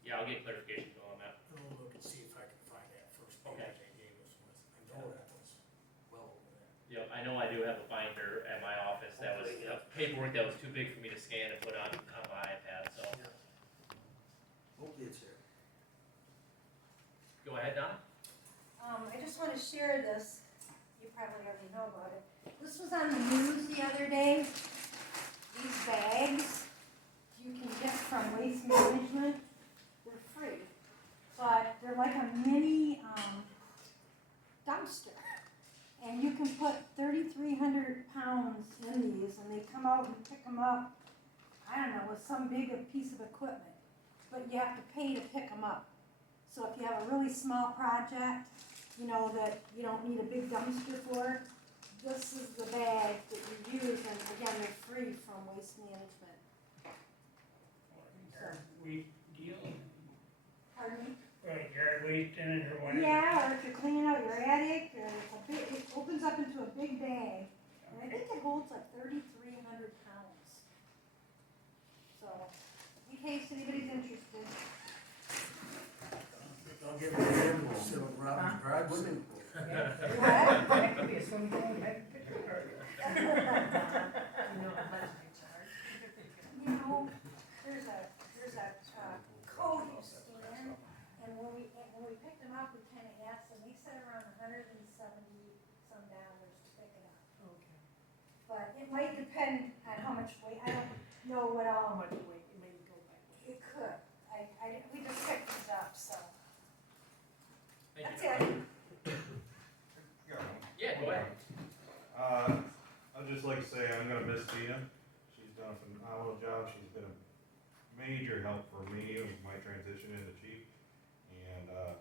Yeah, I'll get clarification Bill, on that. I'll look and see if I can find that first Okay. page they gave us with, I know that was well over that. Yep, I know I do have a binder at my office that was, paperwork that was too big for me to scan and put on my iPad, so. Yeah. Hopefully it's there. Go ahead, Donna. I just wanna share this, you probably already know about it. This was on the news the other day. These bags you can get from Waste Management, they're free. But they're like a mini, dumpster. And you can put 3,300 pounds in these and they come out and pick them up, I don't know, with some big piece of equipment. But you have to pay to pick them up. So if you have a really small project, you know, that you don't need a big dumpster for, this is the bag that you use, and again, they're free from Waste Management. Yard waste deal, Pardon me? yard waste in it or whatever. Yeah, or if you're cleaning out your attic, or it's a big, it opens up into a big bag, and I think it holds like 3,300 pounds. So, in case anybody's interested. I'll give it to him, we'll sit on Robin's garage swimming pool. That could be a swimming pool, that could be a You know, there's a code you scan, and when we picked them up, we kinda asked them, they said around $170 some dollars to pick it up. Okay. But it might depend on how much weight, I don't know what all. How much weight, it may go by weight. It could, we just picked these up, so. Thank That's you. it. Yeah, go ahead. I'd just like to say I'm gonna miss Gina. She's done a phenomenal job. She's been a major help for me with my transition into chief. And, I'm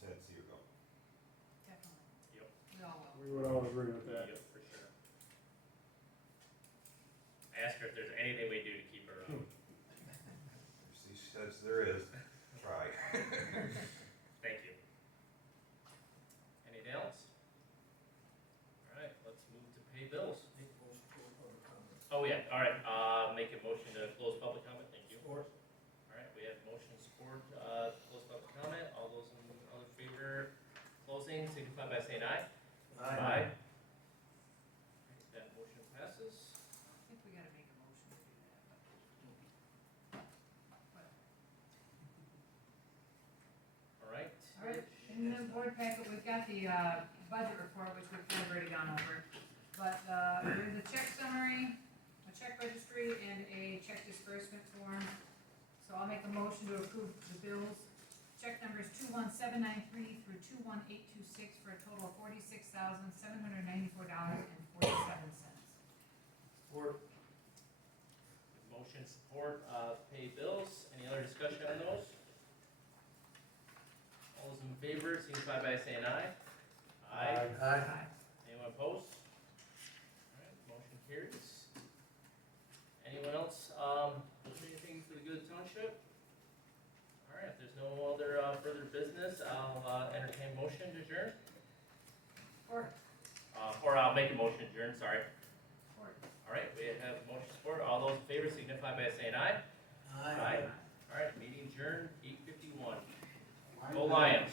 sad to see her go. Definitely. Yep. We all will. We would all agree with that. Yep, for sure. I asked her if there's anything we do to keep her around. She says there is. Try. Thank you. Anything else? Alright, let's move to pay bills. Make a motion for public comment. Oh, yeah, alright, make a motion to close public comment, thank you. Support. Alright, we have motion support, close public comment, all those in favor closing, signify by saying aye. Aye. That motion passes. I think we gotta make a motion to do that, but. Alright. Alright, in the board packet, we've got the, budget report, which we've kind of already gone over. But, there's a check summary, a check registry, and a check disbursement form. So I'll make a motion to approve the bills, check 21793 through 21826 for a total of $46,794.47. Or, Motion support, pay bills. Any other discussion on those? All those in favor, signify by saying aye. aye. Anyone opposed? Alright, motion carries. Anyone else, anything for the good of the township? Alright, if there's no other, further business, I'll, entertain motion to adjourn. Or I'll make a motion to adjourn, sorry. Alright, we have motion support. All those in favor signify by saying aye. Alright, meeting adjourned, 8:51. Go Lions.